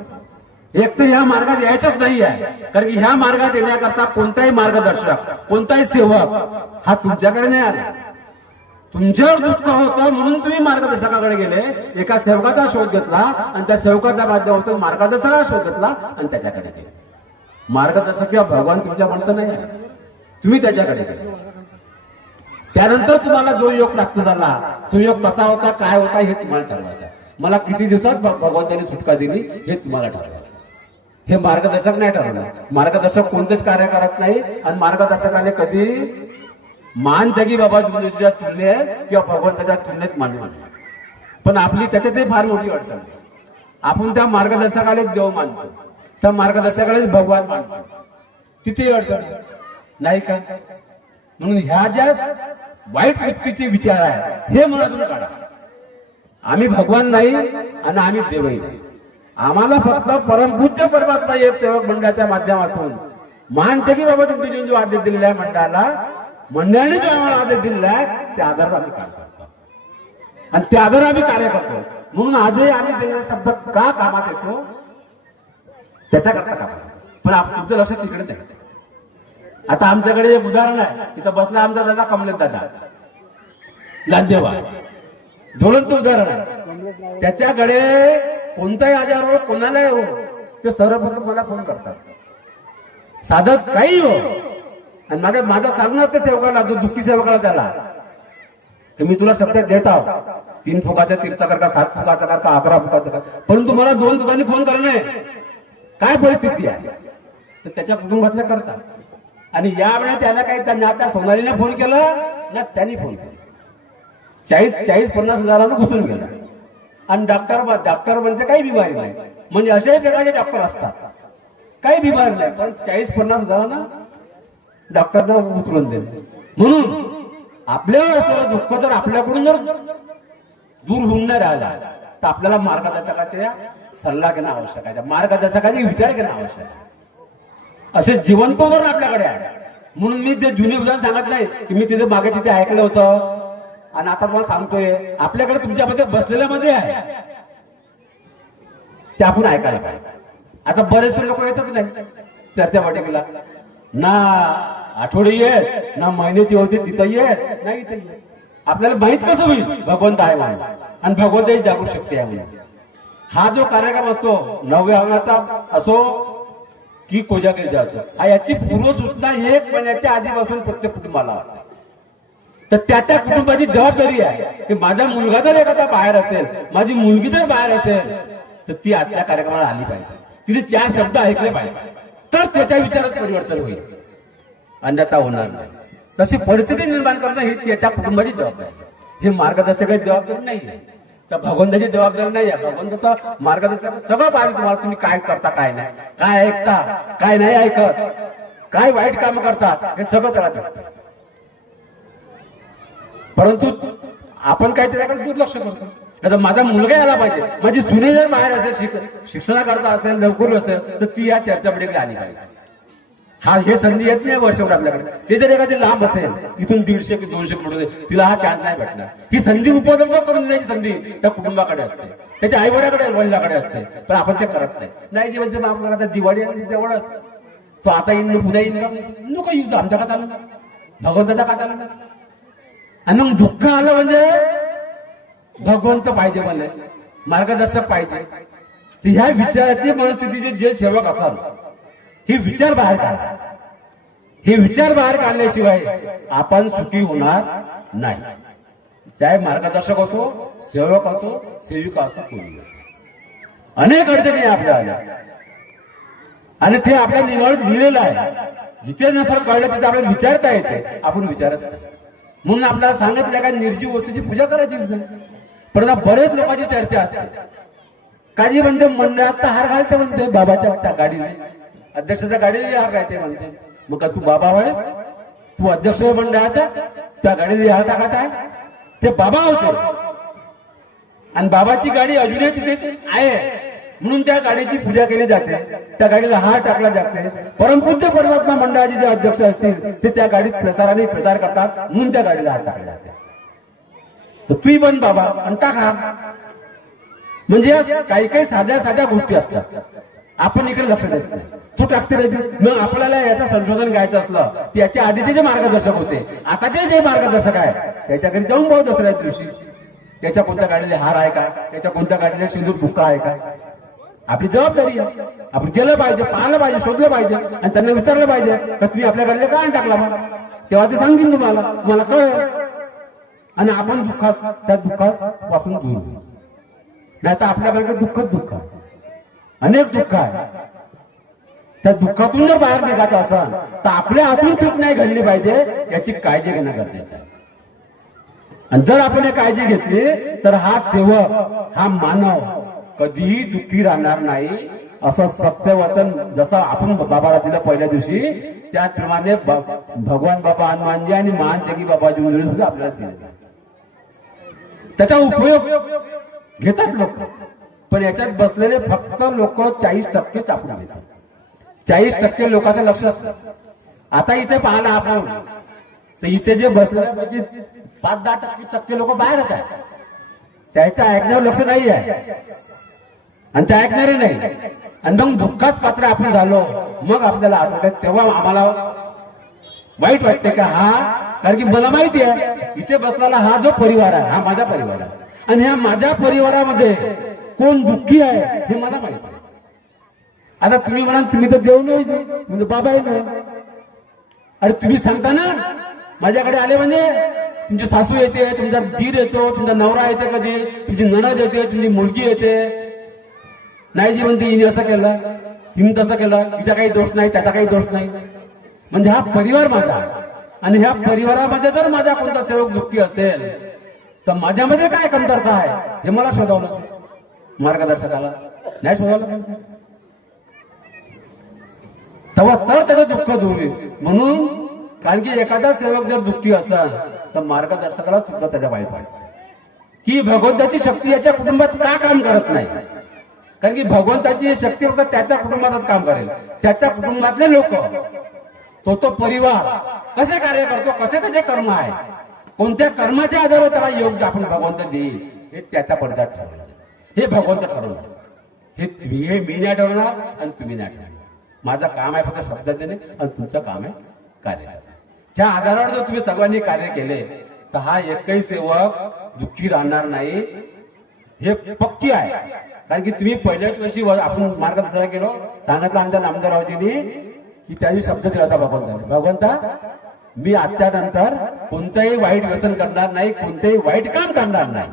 एक तर ह्या मार्गात यायचंच नाही आहे, कारण की ह्या मार्गात येण्याकरता कोणताही मार्गदर्शक कोणताही सेवक हा तुमच्याकडे नाही आला. तुमच्यावर दुःख होतं म्हणून तुम्ही मार्गदर्शकाकडे गेले, एका सेवकाचा शोध घेतला आणि त्या सेवकाच्या माध्यमातून मार्गदर्शकाचा शोध घेतला आणि त्याच्याकडे गेले. मार्गदर्शक किंवा भगवान तुमच्या म्हणत नाही, तुम्ही त्याच्याकडे गेले. त्यानंतर तुम्हाला जो योग प्राप्त झाला, तो योग कसा होता काय होता हे तुम्हाला ठरवायचं. मला किती दिवसात भगवंतांनी सुटका दिली हे तुम्हाला ठरवायचं. हे मार्गदर्शक नाही ठरवणार. मार्गदर्शक कोणतेच कार्य करत नाही आणि मार्गदर्शकाने कधी मान त्यागी बाबा दुनियेच्या तुलनेत किंवा भगवंताच्या तुलनेत मानली. पण आपली त्याच्यातही फार मोठी अडचण. आपण त्या मार्गदर्शकालाच देव मानतो, त्या मार्गदर्शकालाच भगवान मानतो, तिथे अडचण नाही का. म्हणून ह्या ज्या वाईट वृत्तीचे विचार आहे हे मनातून काढा. आम्ही भगवान नाही आणि आम्ही देवही नाही. आम्हाला फक्त परमपूज्य परमात्मा एक सेवक मंडळाच्या माध्यमातून मानते की बाबा तुम्ही जो आदेश दिलेला आहे मंडळाने जो आम्हाला आदेश दिलेला आहे त्या आधारावर आम्ही कार्य करतो आणि त्या आधारावर आम्ही कार्य करतो. म्हणून आजही आम्ही दिलेला शब्द का कामात येतो त्याच्याकरता काम. पण तुमचं लक्ष तिकडे नाही. आता आमच्याकडे एक उदाहरण आहे, तिथं बसला आमचा दादा कमलेश दादा लांजेवा, ज्वलंत उदाहरण आहे. त्याच्याकडे कोणताही आजार हो कोणालाही हो ते सर्वप्रथम मला फोन करतात, साधत काही हो. आणि माझं सांगणं ते सेवकाला, जो दुःखी सेवकाला त्याला तर मी तुला शब्द देत आहो 3 फुकाचा तीर्थ कर का 7 फुकाचा कर का 11 फुकाचा कर, परंतु मला 2 फुकांनी फोन करणं काय परिस्थिती आहे तर त्याच्या कुटुंबातल्या करतात. आणि यावेळी त्याला काही त्यांना त्या सोनालीने फोन केला ना त्यांनी फोन केला, 40-50 हजारानं घुसून गेला. आणि डॉक्टर म्हणजे काही बिमारी नाही, म्हणजे अशाही प्रकारचे डॉक्टर असतात, काही बिमारी नाही, पण 40-50 हजारानं डॉक्टरनं उचलून दिले. म्हणून आपल्या दुःख जर आपल्याकडून जर दूर होऊन नाही राहिला तर आपल्याला मार्गदर्शकाचा सल्ला घेणं आवश्यक आहे, मार्गदर्शकाचे विचार घेणं आवश्यक आहे. असे जिवंत उदाहरण आपल्याकडे आहे. म्हणून मी ते जुने उदाहरण सांगत नाही की मी तिथे मागे तिथे ऐकलं होतं आणि आता तुम्हाला सांगतोय आपल्याकडे तुमच्यामध्ये बसलेल्यामध्ये आहे ते आपण ऐकायला पाहिजे. आता बरेचसे लोक येतच नाही चर्चा बैठकीला, ना आठवडी येत ना महिन्याची होती तिथं येत नाही इथे येत. आपल्याला माहित कसं होईल भगवंत आहे म्हणून आणि भगवंतही जागू शक्ती आहे म्हणून. हा जो कार्यक्रम असतो 9व्या अंगाचा असो की कोजागिरीचा असो, हा याची पूर्वसूचना 1 महिन्याच्या आधीपासून प्रत्येक कुटुंबाला असते. तर त्या कुटुंबाची जबाबदारी आहे की माझा मुलगा जर एखादा बाहेर असेल, माझी मुलगी जर बाहेर असेल तर ती आजच्या कार्यक्रमाला आली पाहिजे, तिने 4 शब्द ऐकले पाहिजे, तर त्याच्या विचारात परिवर्तन होईल, अन्यथा होणार नाही. तशी परिस्थिती निर्माण करणं ही त्या कुटुंबाची जबाबदारी, ही मार्गदर्शकाची जबाबदारी नाही. तर भगवंताची जबाबदारी नाही आहे. भगवंताचा मार्गदर्शन सगळं पाहिजे तुम्हाला. तुम्ही काय करता काय नाही, काय ऐकता काय नाही ऐकत, काय वाईट काम करता, हे सगळं त्याला दिसतं. परंतु आपण काय त्याच्याकडे दुर्लक्ष करतो. आता माझा मुलगा यायला पाहिजे, माझी सुने जर बाहेर असेल, शिक्षणाकरता असेल, नोकरी असेल, तर ती या चर्चापडीकडे आली पाहिजे. हे संधी येत नाही वर्षभर आपल्याकडे. ते जर एखादी लांब असेल, इथून 150 की 200 किलोमीटर, तिला हा चान्स नाही भेटणार. ही संधी उपलब्ध करून देण्याची संधी त्या कुटुंबाकडे असते, त्याच्या आईवडिलाकडे वडिलाकडे असते, पण आपण ते करत नाही. जी म्हणजे आपल्याला आता दिवाळी आणि जवळच, तो आता येईन पुन्हा येईल, नको येऊ, आमच्या का चालू, भगवंताचा का चालू. आणि मग दुःख आलं म्हणजे भगवंत पाहिजे, मला मार्गदर्शक पाहिजे. ह्या विचाराची मनस्थितीचे जे सेवक असाल, हे विचार बाहेर काढा. हे विचार बाहेर काढल्याशिवाय आपण सुखी होणार नाही. चाहे मार्गदर्शक असो, सेवक असो, सेविका असो, कोणी. अनेक अडचणी आपल्या आल्या आणि ते आपल्या निवड लिहिलेलं आहे. जिथे नसं कळलं तिथे आपल्याला विचारता येते, आपण विचारत नाही. म्हणून आपल्याला सांगितलं का निर्जीव वस्तूची पूजा करायचीच नाही. परंतु बरेच लोकांची चर्चा असते. काही म्हणते मंडळात तर हार घालते, म्हणते बाबाच्या त्या गाडीने, अध्यक्षाच्या गाडीला हार घालते म्हणते. मग का तू बाबा आहेस? तू अध्यक्ष मंडळाच्या त्या गाडीला हार टाकायचा आहे? ते बाबा होते आणि बाबाची गाडी अजूनही तिथे आहे, म्हणून त्या गाडीची पूजा केली जाते, त्या गाडीला हार टाकला जाते. परमपूज्य परमात्मा मंडळाचे जे अध्यक्ष असतील ते त्या गाडीत प्रसाराने प्रचार करतात, म्हणून त्या गाडीला हार टाकले जाते. तर तू बन बाबा आणि टाका. म्हणजे काही काही साध्या साध्या गोष्टी असतात, आपण इकडे लक्ष देत नाही. तू टाकते मग आपल्याला याचं संशोधन घ्यायचं असलं, त्याच्या आधीचे जे मार्गदर्शक होते, आताचे जे मार्गदर्शक आहे, त्याच्याकडे जाऊन भाऊ दसऱ्या दिवशी त्याच्या कोणत्या गाडीला हार आहे का, त्याच्या कोणत्या गाडीला सिंदूर बुक्का आहे का. आपली जबाबदारी आहे, आपण केलं पाहिजे, पाहिलं पाहिजे, शोधलं पाहिजे आणि त्यांना विचारलं पाहिजे का तुम्ही आपल्या गाडीला काय टाकला मग, तेव्हा ते सांगतील तुम्हाला कळेल. आणि आपण त्या दुःखापासून दूर होऊ. नाही तर आपल्याकडे दुःख अनेक दुःख आहे. त्या दुःखातून जर बाहेर निघायचं असाल तर आपल्या हातून चूक नाही घडली पाहिजे, याची काळजी घेणं गरजेचं आहे. आणि जर आपण ही काळजी घेतली तर हा सेवक, हा मानव कधीही दुःखी राहणार नाही. असं सत्यवचन जसं आपण बाबाला दिलं पहिल्या दिवशी, त्याचप्रमाणे भगवान बाबा हनुमानजी आणि महान जगी बाबा जुंजळे सुद्धा आपल्याला दिले. त्याचा उपयोग घेतात लोक, पण याच्यात बसलेले फक्त लोक 40% आपण घेतात. 40% लोकांचं लक्ष असतं. आता इथे पाहिलं आपण तर इथे जे बसलेले 5-10% लोक बाहेरच आहेत, त्याचं ऐकण्यावर लक्ष नाही आहे आणि ते ऐकणारे नाही. आणि मग दुःखात पात्र आपण झालो, मग आपल्याला आठवत, तेव्हा आम्हाला वाईट वाटते का कारण की मला माहिती आहे इथे बसलेला हा जो परिवार आहे, हा माझा परिवार आहे आणि ह्या माझ्या परिवारामध्ये कोण दुःखी आहे हे मला माहिती आहे. आता तुम्ही म्हणाल तुम्ही तर देव नाही, तुम्ही बाबाही नाही. अरे तुम्ही सांगता ना माझ्याकडे आले म्हणजे तुमची सासू येते, तुमचा दीर येतो, तुमचा नवरा येते, कधी तुमची नणद येते, तुमची मुलगी येते. नाही जी म्हणते हिने असं केलं, तिने तसं केलं, तिचा काही दोष नाही, त्याचा काही दोष नाही. म्हणजे हा परिवार माझा, आणि ह्या परिवारामध्ये जर माझा कोणता सेवक दुःखी असेल तर माझ्यामध्ये काय कमतरता आहे हे मला शोधावं, मार्गदर्शकाला नाही शोधावं, तेव्हा तर त्याचं दुःख दूर होईल. म्हणून कारण की एखादा सेवक जर दुःखी असेल तर मार्गदर्शकाला सुद्धा त्याच्या वाईट वाटतं की भगवंताची शक्ती याच्या कुटुंबात का काम करत नाही. कारण की भगवंताची शक्ती फक्त त्याच्या कुटुंबातच काम करेल, त्याच्या कुटुंबातले लोक, तो परिवार कसे कार्य करतो, कसे त्याचे कर्म आहे, कोणत्या कर्माच्या आधारावर त्याला योग्य आपण भगवंत देईल हे त्याच्या पडद्यात ठरवलं. हे भगवंत ठरवलं, हे मी नाही ठरवणार आणि तुम्ही नाही ठरवणार. माझं काम आहे फक्त शब्द देणे आणि तुमचं काम आहे कार्य करणे. त्या आधारावर जर तुम्ही सर्वांनी कार्य केले तर हा एकही सेवक दुःखी राहणार नाही, हे पक्की आहे. कारण की तुम्ही पहिल्याच वर्षी आपण मार्गदर्शन केलो, सांगितलं आमच्या नामदाररावजींनी की त्यांनी शब्द दिला होता भगवंता मी आजच्या नंतर कोणतंही वाईट व्यसन करणार नाही, कोणतेही वाईट काम करणार नाही,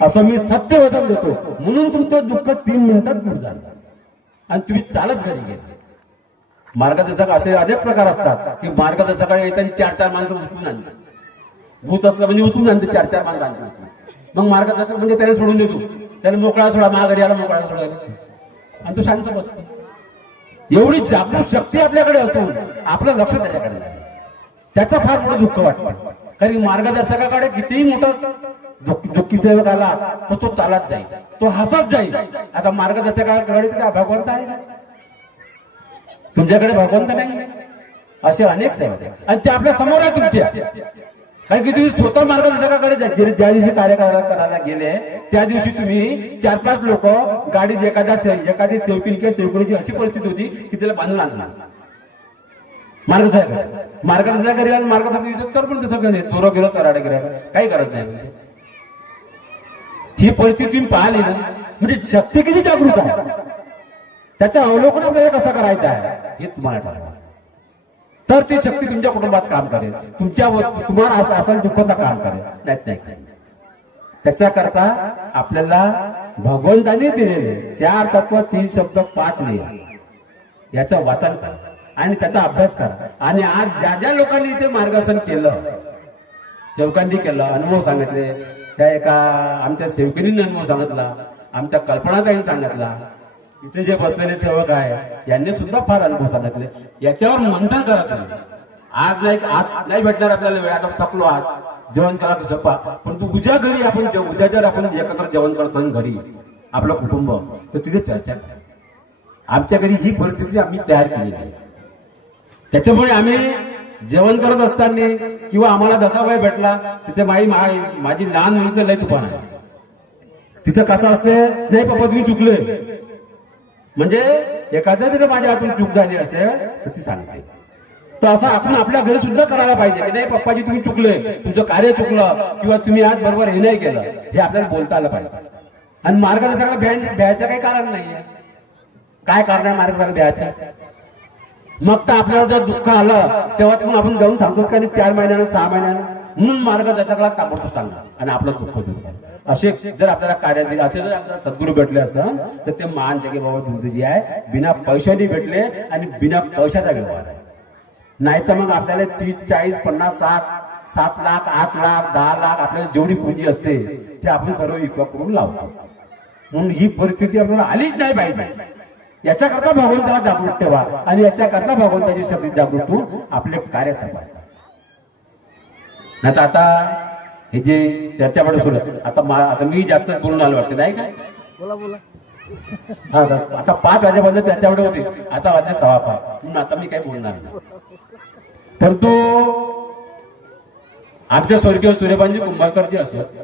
असं मी सत्य वचन देतो. म्हणून तुमचं दुःख 3 मिनिटात दूर झालं आणि तुम्ही चालत घरी गेले. मार्गदर्शक असे अनेक प्रकार असतात की मार्गदर्शकाकडे येताना 4-4 माणसं उचलून आणतात. भूत असलं म्हणजे उचलून आणते, 4-4 माणसं आणतात. मग मार्गदर्शक म्हणजे त्याला सोडून देतो, त्याला मोकळा सोडा, महागडी आला मोकळा सोडा, आणि तो शांत बसतो. एवढी जागृत शक्ती आपल्याकडे असून आपलं लक्ष त्याच्याकडे नाही. त्याचं फार मोठं दुःख वाटतं. कारण मार्गदर्शकाकडे कितीही मोठा दुःखी सेवक आला तर तो चालत जाईल, तो हसत जाईल. आता मार्गदर्शकाकडे काय भगवंत आहे का? तुमच्याकडे भगवंत नाही. असे अनेक सेवक आहेत आणि ते आपल्या समोर आहे तुमच्या. कारण की तुम्ही स्वतः मार्गदर्शकाकडे ज्या दिवशी कार्य करायला गेले त्या दिवशी तुम्ही 4-5 लोक गाडीत एखादी सेवकीन किंवा सेवकुनीची अशी परिस्थिती होती की तिला बांधून आणणार मार्गदर्शकाकडे मार्गदर्शक चर पण तसं नाही, चोर गेलो तराडे गेलो काही करत नाही. ही परिस्थिती तुम्ही पाहिली ना, म्हणजे शक्ती किती जागृत आहे, त्याचं अवलोकन आपल्याला कसं करायचं आहे हे तुम्हाला ठरवा. तर ती शक्ती तुमच्या कुटुंबात काम करेल, तुम्हाला असं दुःखाचं काम करेल. नाही. त्याच्याकरता आपल्याला भगवंतांनी दिलेले 4 तत्व 3 शब्द 5 नियम याचं वाचन करा आणि त्याचा अभ्यास करा. आणि आज ज्या ज्या लोकांनी इथे मार्गदर्शन केलं, सेवकांनी केलं, अनुभव सांगितले, त्या एका आमच्या सेवकिनींनी अनुभव सांगितला, आमच्या कल्पनाताईंनी सांगितला, इथे जे बसलेले सेवक आहे यांनी सुद्धा फार अनुभव सांगितले. याच्यावर मंथन करा तुम्ही. आज नाही भेटणार आपल्याला वेळ, आता थकलो, आज जेवण करा झोपा, पण तू उद्या घरी आपण उद्या जर आपण एकत्र जेवण करतो घरी आपलं कुटुंब, तर तिथे चर्चा करा. आमच्या घरी ही परिस्थिती आम्ही तयार केली आहे. त्याच्यामुळे आम्ही जेवण करत असताना किंवा आम्हाला जसा वेळ भेटला तिथे माझी लहान मुलीचं लय तुफान आहे. तिचं कसं असते, नाही पप्पा तुम्ही चुकले, म्हणजे एखाद्या जर माझ्या हातून चूक झाली असेल तर ती सांगते. तर असं आपण आपल्या घरी सुद्धा करायला पाहिजे की नाही पप्पाजी तुम्ही चुकले, तुमचं कार्य चुकलं किंवा तुम्ही आज बरोबर हे नाही केलं, हे आपल्याला बोलता आलं पाहिजे. आणि मार्गदर्शकाला भ्यायचं काही कारण नाहीये. काय कारण आहे मार्गदर्शकाला भ्यायचं? मग तर आपल्याला जर दुःख आलं तेव्हा मग आपण जाऊन सांगतो का 4 महिन्यानं 6 महिन्यानं, म्हणून मार्गदर्शकाला ताबडतोब सांगा आणि आपलं दुःख दूर करा. असे जर आपल्याला कार्य दिले, असे जर आपल्याला सद्गुरू भेटले असं तर ते मानते की बाबा दुर्दुजी आहे, बिना पैशाने भेटले आणि बिना पैशाचा व्यवहार आहे. नाही तर मग आपल्याला 30, 40, 50, 7 लाख, 8 लाख, 10 लाख आपल्याला जेवढी पुंजी असते ते आपण सर्व विकवा करून लावतो. म्हणून ही परिस्थिती आपल्याला आलीच नाही पाहिजे. याच्याकरता भगवंताला जागृत ठेवा आणि याच्याकरता भगवंताची शक्ती जागृत होऊन आपले कार्य सांभाळा. आता हे जे चर्चापडे सुरू आता मी जास्त बोलून आलो वाटतं नाही काय? बोला. हा आता 5 वाजेपर्यंत चर्चापडे होते, आता वाजले 5:15, म्हणून आता मी काही बोलणार नाही. परंतु आमच्या स्वर्गीय सूर्यपानजी कुंभारकरजी असत,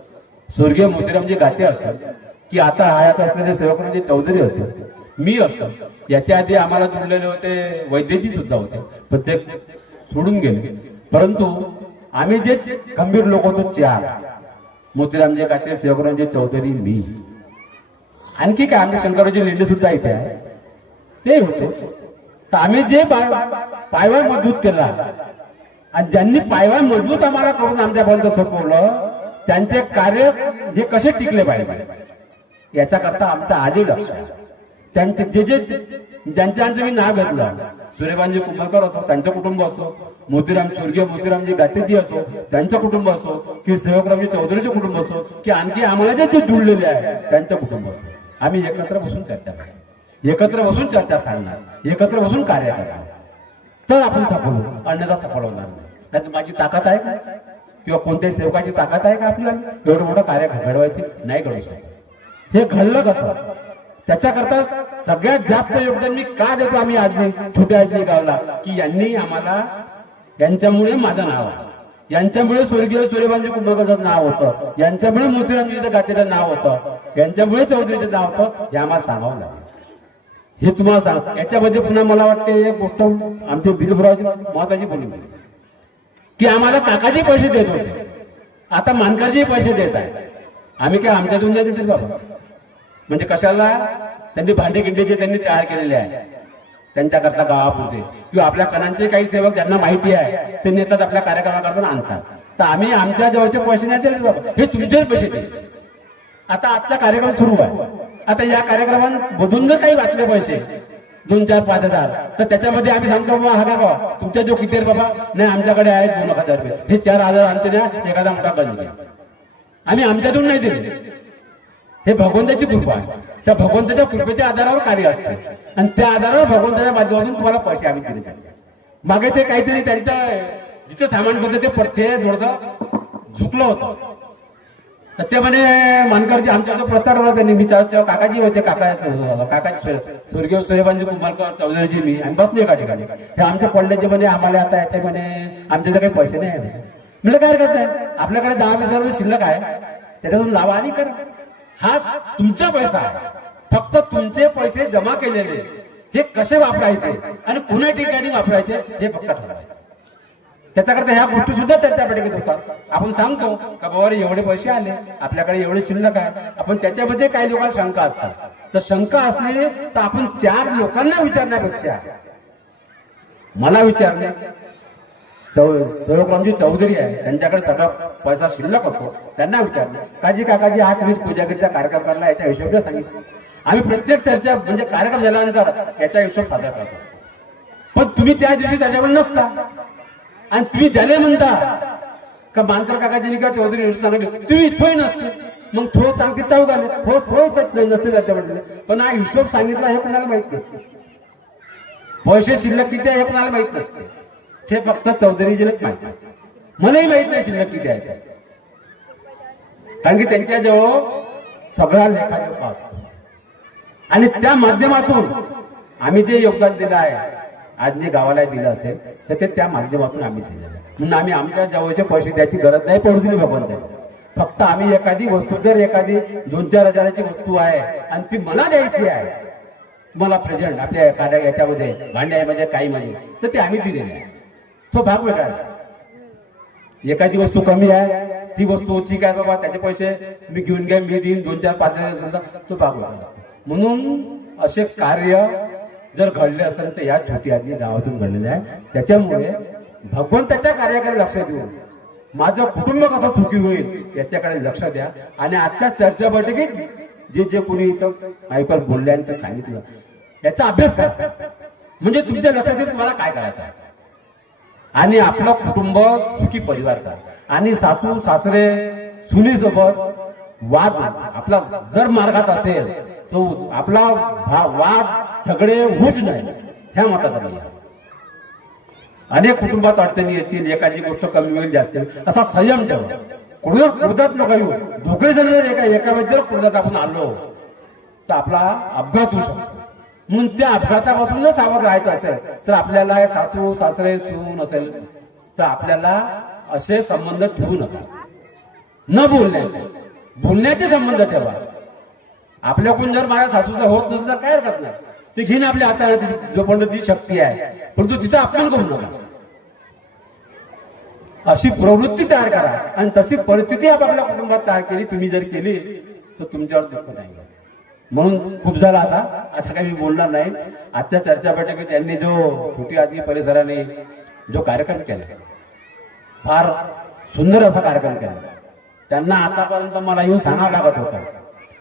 स्वर्गीय मोतीरामजी गाते असत, की आता हयात असलेले सेवकरांजी चौधरी असत, मी असतो, याच्या आधी आम्हाला जोडलेले होते वैद्यजी सुद्धा होते, पण ते सोडून गेले. परंतु आम्ही जे गंभीर लोक होतो 4, मोतीरामजी गाते, सेवकरांजी चौधरी, मी, आणखी काय आम्ही शंकररावजी लेंडे सुद्धा इथे आहे ते होते. तर आम्ही जे पायवाय मजबूत केला आणि ज्यांनी पायवाय मजबूत आम्हाला करून आमच्यापर्यंत सोपवलं त्यांचे कार्य हे कसे टिकले पाहिजे याच्याकरता आमचं आजही लक्ष आहे. त्यांचे ज्यांचं मी नाव घेतलं, सूर्यपानजी कुंभारकर असो त्यांचं कुटुंब असो, स्वर्गीय मोतीरामजी गातेजी असो त्यांचं कुटुंब असो, की सेवकरामजी चौधरीचे कुटुंब असो, की आणखी आम्हाला जे जुळलेले आहे त्यांचं कुटुंब असो, आम्ही एकत्र बसून चर्चा करणार, एकत्र बसून चर्चा सांगणार, एकत्र बसून कार्य करणार, तर आपण सफल होऊ, अन्यथा सफल होणार नाही. त्यात माझी ताकद आहे का किंवा कोणत्याही सेवकाची ताकद आहे का आपल्याला एवढं मोठं कार्य घडवायची? नाही घडू शकत. हे घडलं कसं? त्याच्याकरता सगळ्यात जास्त योगदान मी का देतो आम्ही आजनी छोट्या आजनी गावला, की यांनी आम्हाला, यांच्यामुळे माझं नाव आहे, यांच्यामुळे स्वर्गीय सूर्यपानजी कुंभारकरचं नाव होतं, यांच्यामुळे मोतीरामजीचं गातेचं नाव होतं, यांच्यामुळे चौधरीचं नाव होतं, हे आम्हाला सांगावं लागलं. हे तुम्हाला सांग. याच्यामध्ये पुन्हा मला वाटते एक गोष्ट आमचे दिलीपरावजी महत्वाची बोलली की आम्हाला काकाचे पैसे देत होते, आता मानकरजी पैसे देत आहे. आम्ही काय आमच्यातून नाही देतील बाबा? म्हणजे कशाला? त्यांनी भांडे गिंडे त्यांनी तयार केलेले आहे त्यांच्याकरता गावापुरते, किंवा आपल्या कणांचे काही सेवक ज्यांना माहिती आहे ते नेतात आपल्या कार्यक्रमाकरता आणतात. तर आम्ही आमच्या जवळचे पैसे नाही दिले बाबा, हे तुमचेच पैसे दिले. आता आजचा कार्यक्रम सुरू आहे, आता या कार्यक्रमांमधून जर काही वाचले पैसे 2, 4, 5 हजार, तर त्याच्यामध्ये आम्ही सांगतो बाबा हा बाबा तुमच्या जो किती बाबा, नाही आमच्याकडे आहेत 2,000 रुपये, हे 4,000 आमचे द्या, एखादा मोठा गंज घ्या. आम्ही आमच्यातून नाही दिले, हे भगवंताची कृपा आहे. त्या भगवंताच्या कृपेच्या आधारावर कार्य असते आणि त्या आधारावर भगवंताच्या माध्यमातून तुम्हाला पैसे आम्ही दिले. मागे ते काहीतरी त्यांचं जिथे सामान होतं ते थोडस झुकलं होतं, तर ते म्हणे मानकरजी आमच्या जो प्रचार त्यांनी मी तेव्हा काकाजी होते, काकाजी स्वर्गीय सूर्यभानजी कुंभारकर चौधरीजी मी आणि बसलो एका ठिकाणी. हे आमच्या पडल्याचे म्हणे आम्हाला आता याचे म्हणे आमच्याकडे काही पैसे नाही आहे. म्हणजे काय करताय, आपल्याकडे 10-20 रुपये शिल्लक आहे, त्याच्यातून लावा आणि करा. हा तुमचा पैसा आहे, फक्त तुमचे पैसे जमा केलेले हे कसे वापरायचे आणि कोणत्या ठिकाणी वापरायचे हे फक्त ठरवायचे. त्याच्याकरता ह्या गोष्टी सुद्धा चर्चा बैठकीत होतात. आपण सांगतो का बाबा एवढे पैसे आले, आपल्याकडे एवढे शिल्लक आहे. आपण त्याच्यामध्ये काही लोकांना शंका असतात, तर शंका असली तर आपण 4 लोकांना विचारण्यापेक्षा मला विचारले. सेवकरामजी चौधरी आहे, त्यांच्याकडे सगळा पैसा शिल्लक असतो, त्यांना विचारलं काकाजी हा तुम्ही पूजागिरीचा कार्यक्रम करला याच्या हिशोबाने सांगितलं. आम्ही प्रत्येक चर्चा म्हणजे कार्यक्रम झाल्यानंतर याचा हिशोब सादर करतो, पण तुम्ही त्या दिवशी त्याच्यावर नसता आणि तुम्ही ज्याने म्हणता का मानकर काकाजींनी किंवा चौधरी सांगितले तुम्ही इथंही नसते, मग थोडं चांगली चौक आले हो थोडं नसते त्याच्यामध्ये. पण हा हिशोब सांगितला हे कोणाला माहित नसते, पैसे शिल्लक किती आहे हे कोणाला माहित नसते, ते फक्त चौधरीजीनेच माहिती. मलाही माहित नाही शिल्लक किती आहे, कारण की त्यांच्याजवळ सगळा लेखाजोखा असतो आणि त्या माध्यमातून आम्ही जे योगदान दिलं आहे, आज जे गावाला दिलं असेल तर ते त्या माध्यमातून आम्ही दिलेलं आहे. म्हणून आम्ही आमच्या जवळचे पैसे द्यायची गरज नाही पडू दिली भगवंत. फक्त आम्ही एखादी वस्तू जर एखादी 2-4 हजाराची वस्तू आहे आणि ती मला द्यायची आहे तुम्हाला प्रेझेंट आपल्या कार्या याच्यामध्ये भांड्यामध्ये काही मध्ये, तर ते आम्ही दिलेली आहे. तो भाग वेगळा आहे. एखादी वस्तू कमी आहे, ती वस्तू ठीक आहे बाबा त्याचे पैसे मी घेऊन घ्या, मी देईन 2-4-5 हजार, तो भाग वेगळा. म्हणून असे कार्य जर घडले असेल तर या छोटी आदमी गावातून घडलेले आहे. त्याच्यामुळे भगवंताच्या कार्याकडे लक्ष देऊन माझं कुटुंब कसं सुखी होईल याच्याकडे लक्ष द्या. आणि आजच्या चर्चा बैठकीत जे कोणी इथं ऐकून बोलल्यांचं सांगितलं याचा अभ्यास करा, म्हणजे तुमच्या लक्षात येईल तुम्हाला काय करायचं आहे. आणि आपलं कुटुंब सुखी परिवार करा. आणि सासू सासरे सुनीसोबत वाद आपला जर मार्गात असेल तो आपला वाद झगडे होऊच नाही ह्या मताचा मी. अनेक कुटुंबात अडचणी येतील, एखादी गोष्ट कमी होईल जास्त असा संयम ठेवा. क्रोधात नका येऊ. दोघे जण जर एका वेळेस जर क्रोधात आपण आलो तर आपला अपघात होऊ शकतो. म्हणून त्या अपघातापासून जर सावध राहायचं असेल तर आपल्याला सासू सासरे सून असेल तर आपल्याला असे संबंध ठेवू नका. न बोलण्याचे संबंध ठेवा. आपल्याकडून जर माझ्या सासूचा होत नसेल तर काय हरकत नाही, ते घेईन आपल्या हाताने जोपर्यंत ती शक्ती आहे, परंतु तिचा अपमान करू नका. अशी प्रवृत्ती तयार करा आणि तशी परिस्थिती आपल्या कुटुंबात तयार केली तुम्ही जर केली तर तुमच्यावर दुःख नाही. म्हणून खूप झाला आता काही मी बोलणार नाही. आजच्या चर्चा बैठकीत त्यांनी जो छोटी आदमी परिसराने जो कार्यक्रम केला फार सुंदर असा कार्यक्रम केला. त्यांना आतापर्यंत मला येऊन सांगावं लागत होतं,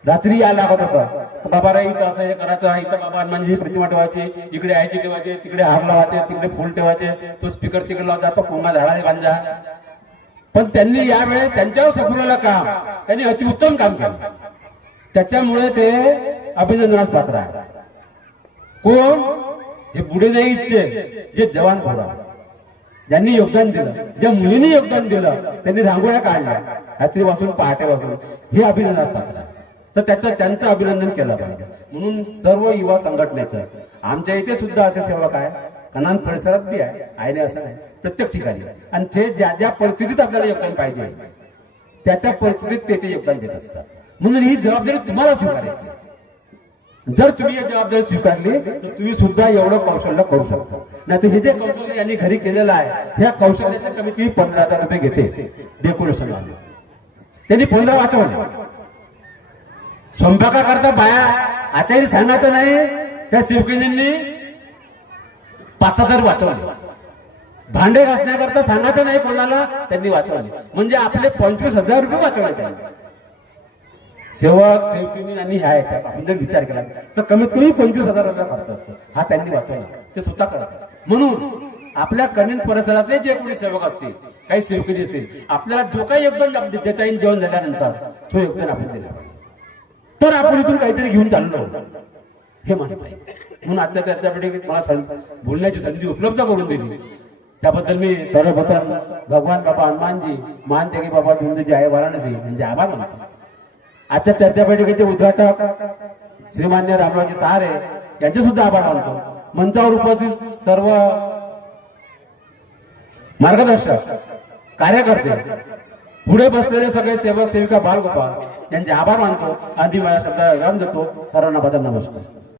रात्री यायला लागत होतं बाबा रे इथं असं हे करायचं, इथं बाबा म्हणजे प्रतिमा ठेवायची, इकडे आयची ठेवायचे, तिकडे हार लावायचे, तिकडे फुल ठेवायचे, तो स्पीकर तिकडे लावता, तो कोंगा झाडाने बांधा. पण त्यांनी यावेळेस त्यांच्यावर सोपवलेलं काम त्यांनी अतिउत्तम काम केलं. त्याच्यामुळे ते अभिनंदनास पात्र आहे. कोण हे पुढे नाही इच्छे जे जवान घोडा ज्यांनी योगदान दिलं, ज्या मुलींनी योगदान दिलं, त्यांनी रांगोळ्या काढल्या रात्रीपासून पहाटेपासून, हे अभिनंदनास पात्र आहे. तर त्यांचं अभिनंदन केलं पाहिजे. म्हणून सर्व युवा संघटनेचं आमच्या इथे सुद्धा असे सेवक आहे, कनान परिसरात बी आहे असं नाही, प्रत्येक ठिकाणी. आणि ते ज्या ज्या परिस्थितीत आपल्याला योगदान पाहिजे त्या त्या परिस्थितीत ते योगदान देत असतात. म्हणून ही जबाबदारी तुम्हाला स्वीकारायची. जर तुम्ही ही जबाबदारी स्वीकारली तर तुम्ही सुद्धा एवढं कौशल्य करू शकता. नाही तर हे जे कौशल्य यांनी घरी केलेलं आहे ह्या कौशल्याचे कमीत कमी 15,000 रुपये घेते डेकोरेशन. त्यांनी 15 वाचवले. स्वयंपाकाकरता बाया आताही सांगायचं नाही, त्या शिवकिनींनी 5,000 वाचवले. भांडे घासण्याकरता सांगायचं नाही कोणाला, त्यांनी वाचवले. म्हणजे आपले 25,000 रुपये वाचवायचे. सेवक सेवकिनी आणि ह्या आपण जर विचार केला तर कमीत कमी 25,000 रुपये खर्च असतो. हा त्यांनी वाचवला, ते स्वतः करतात. म्हणून आपल्या कनिन परिसरातले जे कोणी सेवक असतील, काही सेवकरी असतील, आपल्याला जो काही योगदान देता येईल जेवण झाल्यानंतर तो योगदान आपण दिला पाहिजे. तर आपण इथून काहीतरी घेऊन चाललो हे मानत पाहिजे. म्हणून आजच्या चर्चापैकी मला बोलण्याची संधी उपलब्ध करून दिली त्याबद्दल मी सर्वप्रथम भगवान बाबा हनुमानजी मानते की बाबा जी आहे वाराणसी यांचे आभार मानतो. आजच्या चर्चा बैठकीचे उद्घाटक श्रीमान्य रामरावजी सहारे यांचे सुद्धा आभार मानतो. मंचावर उपस्थित सर्व मार्गदर्शक कार्यकर्ते, पुढे बसलेले सगळे सेवक सेविका बालगोपाल यांचे आभार मानतो आणि माझ्या शब्दाला विराम देतो. सर्वांना माझा नमस्कार.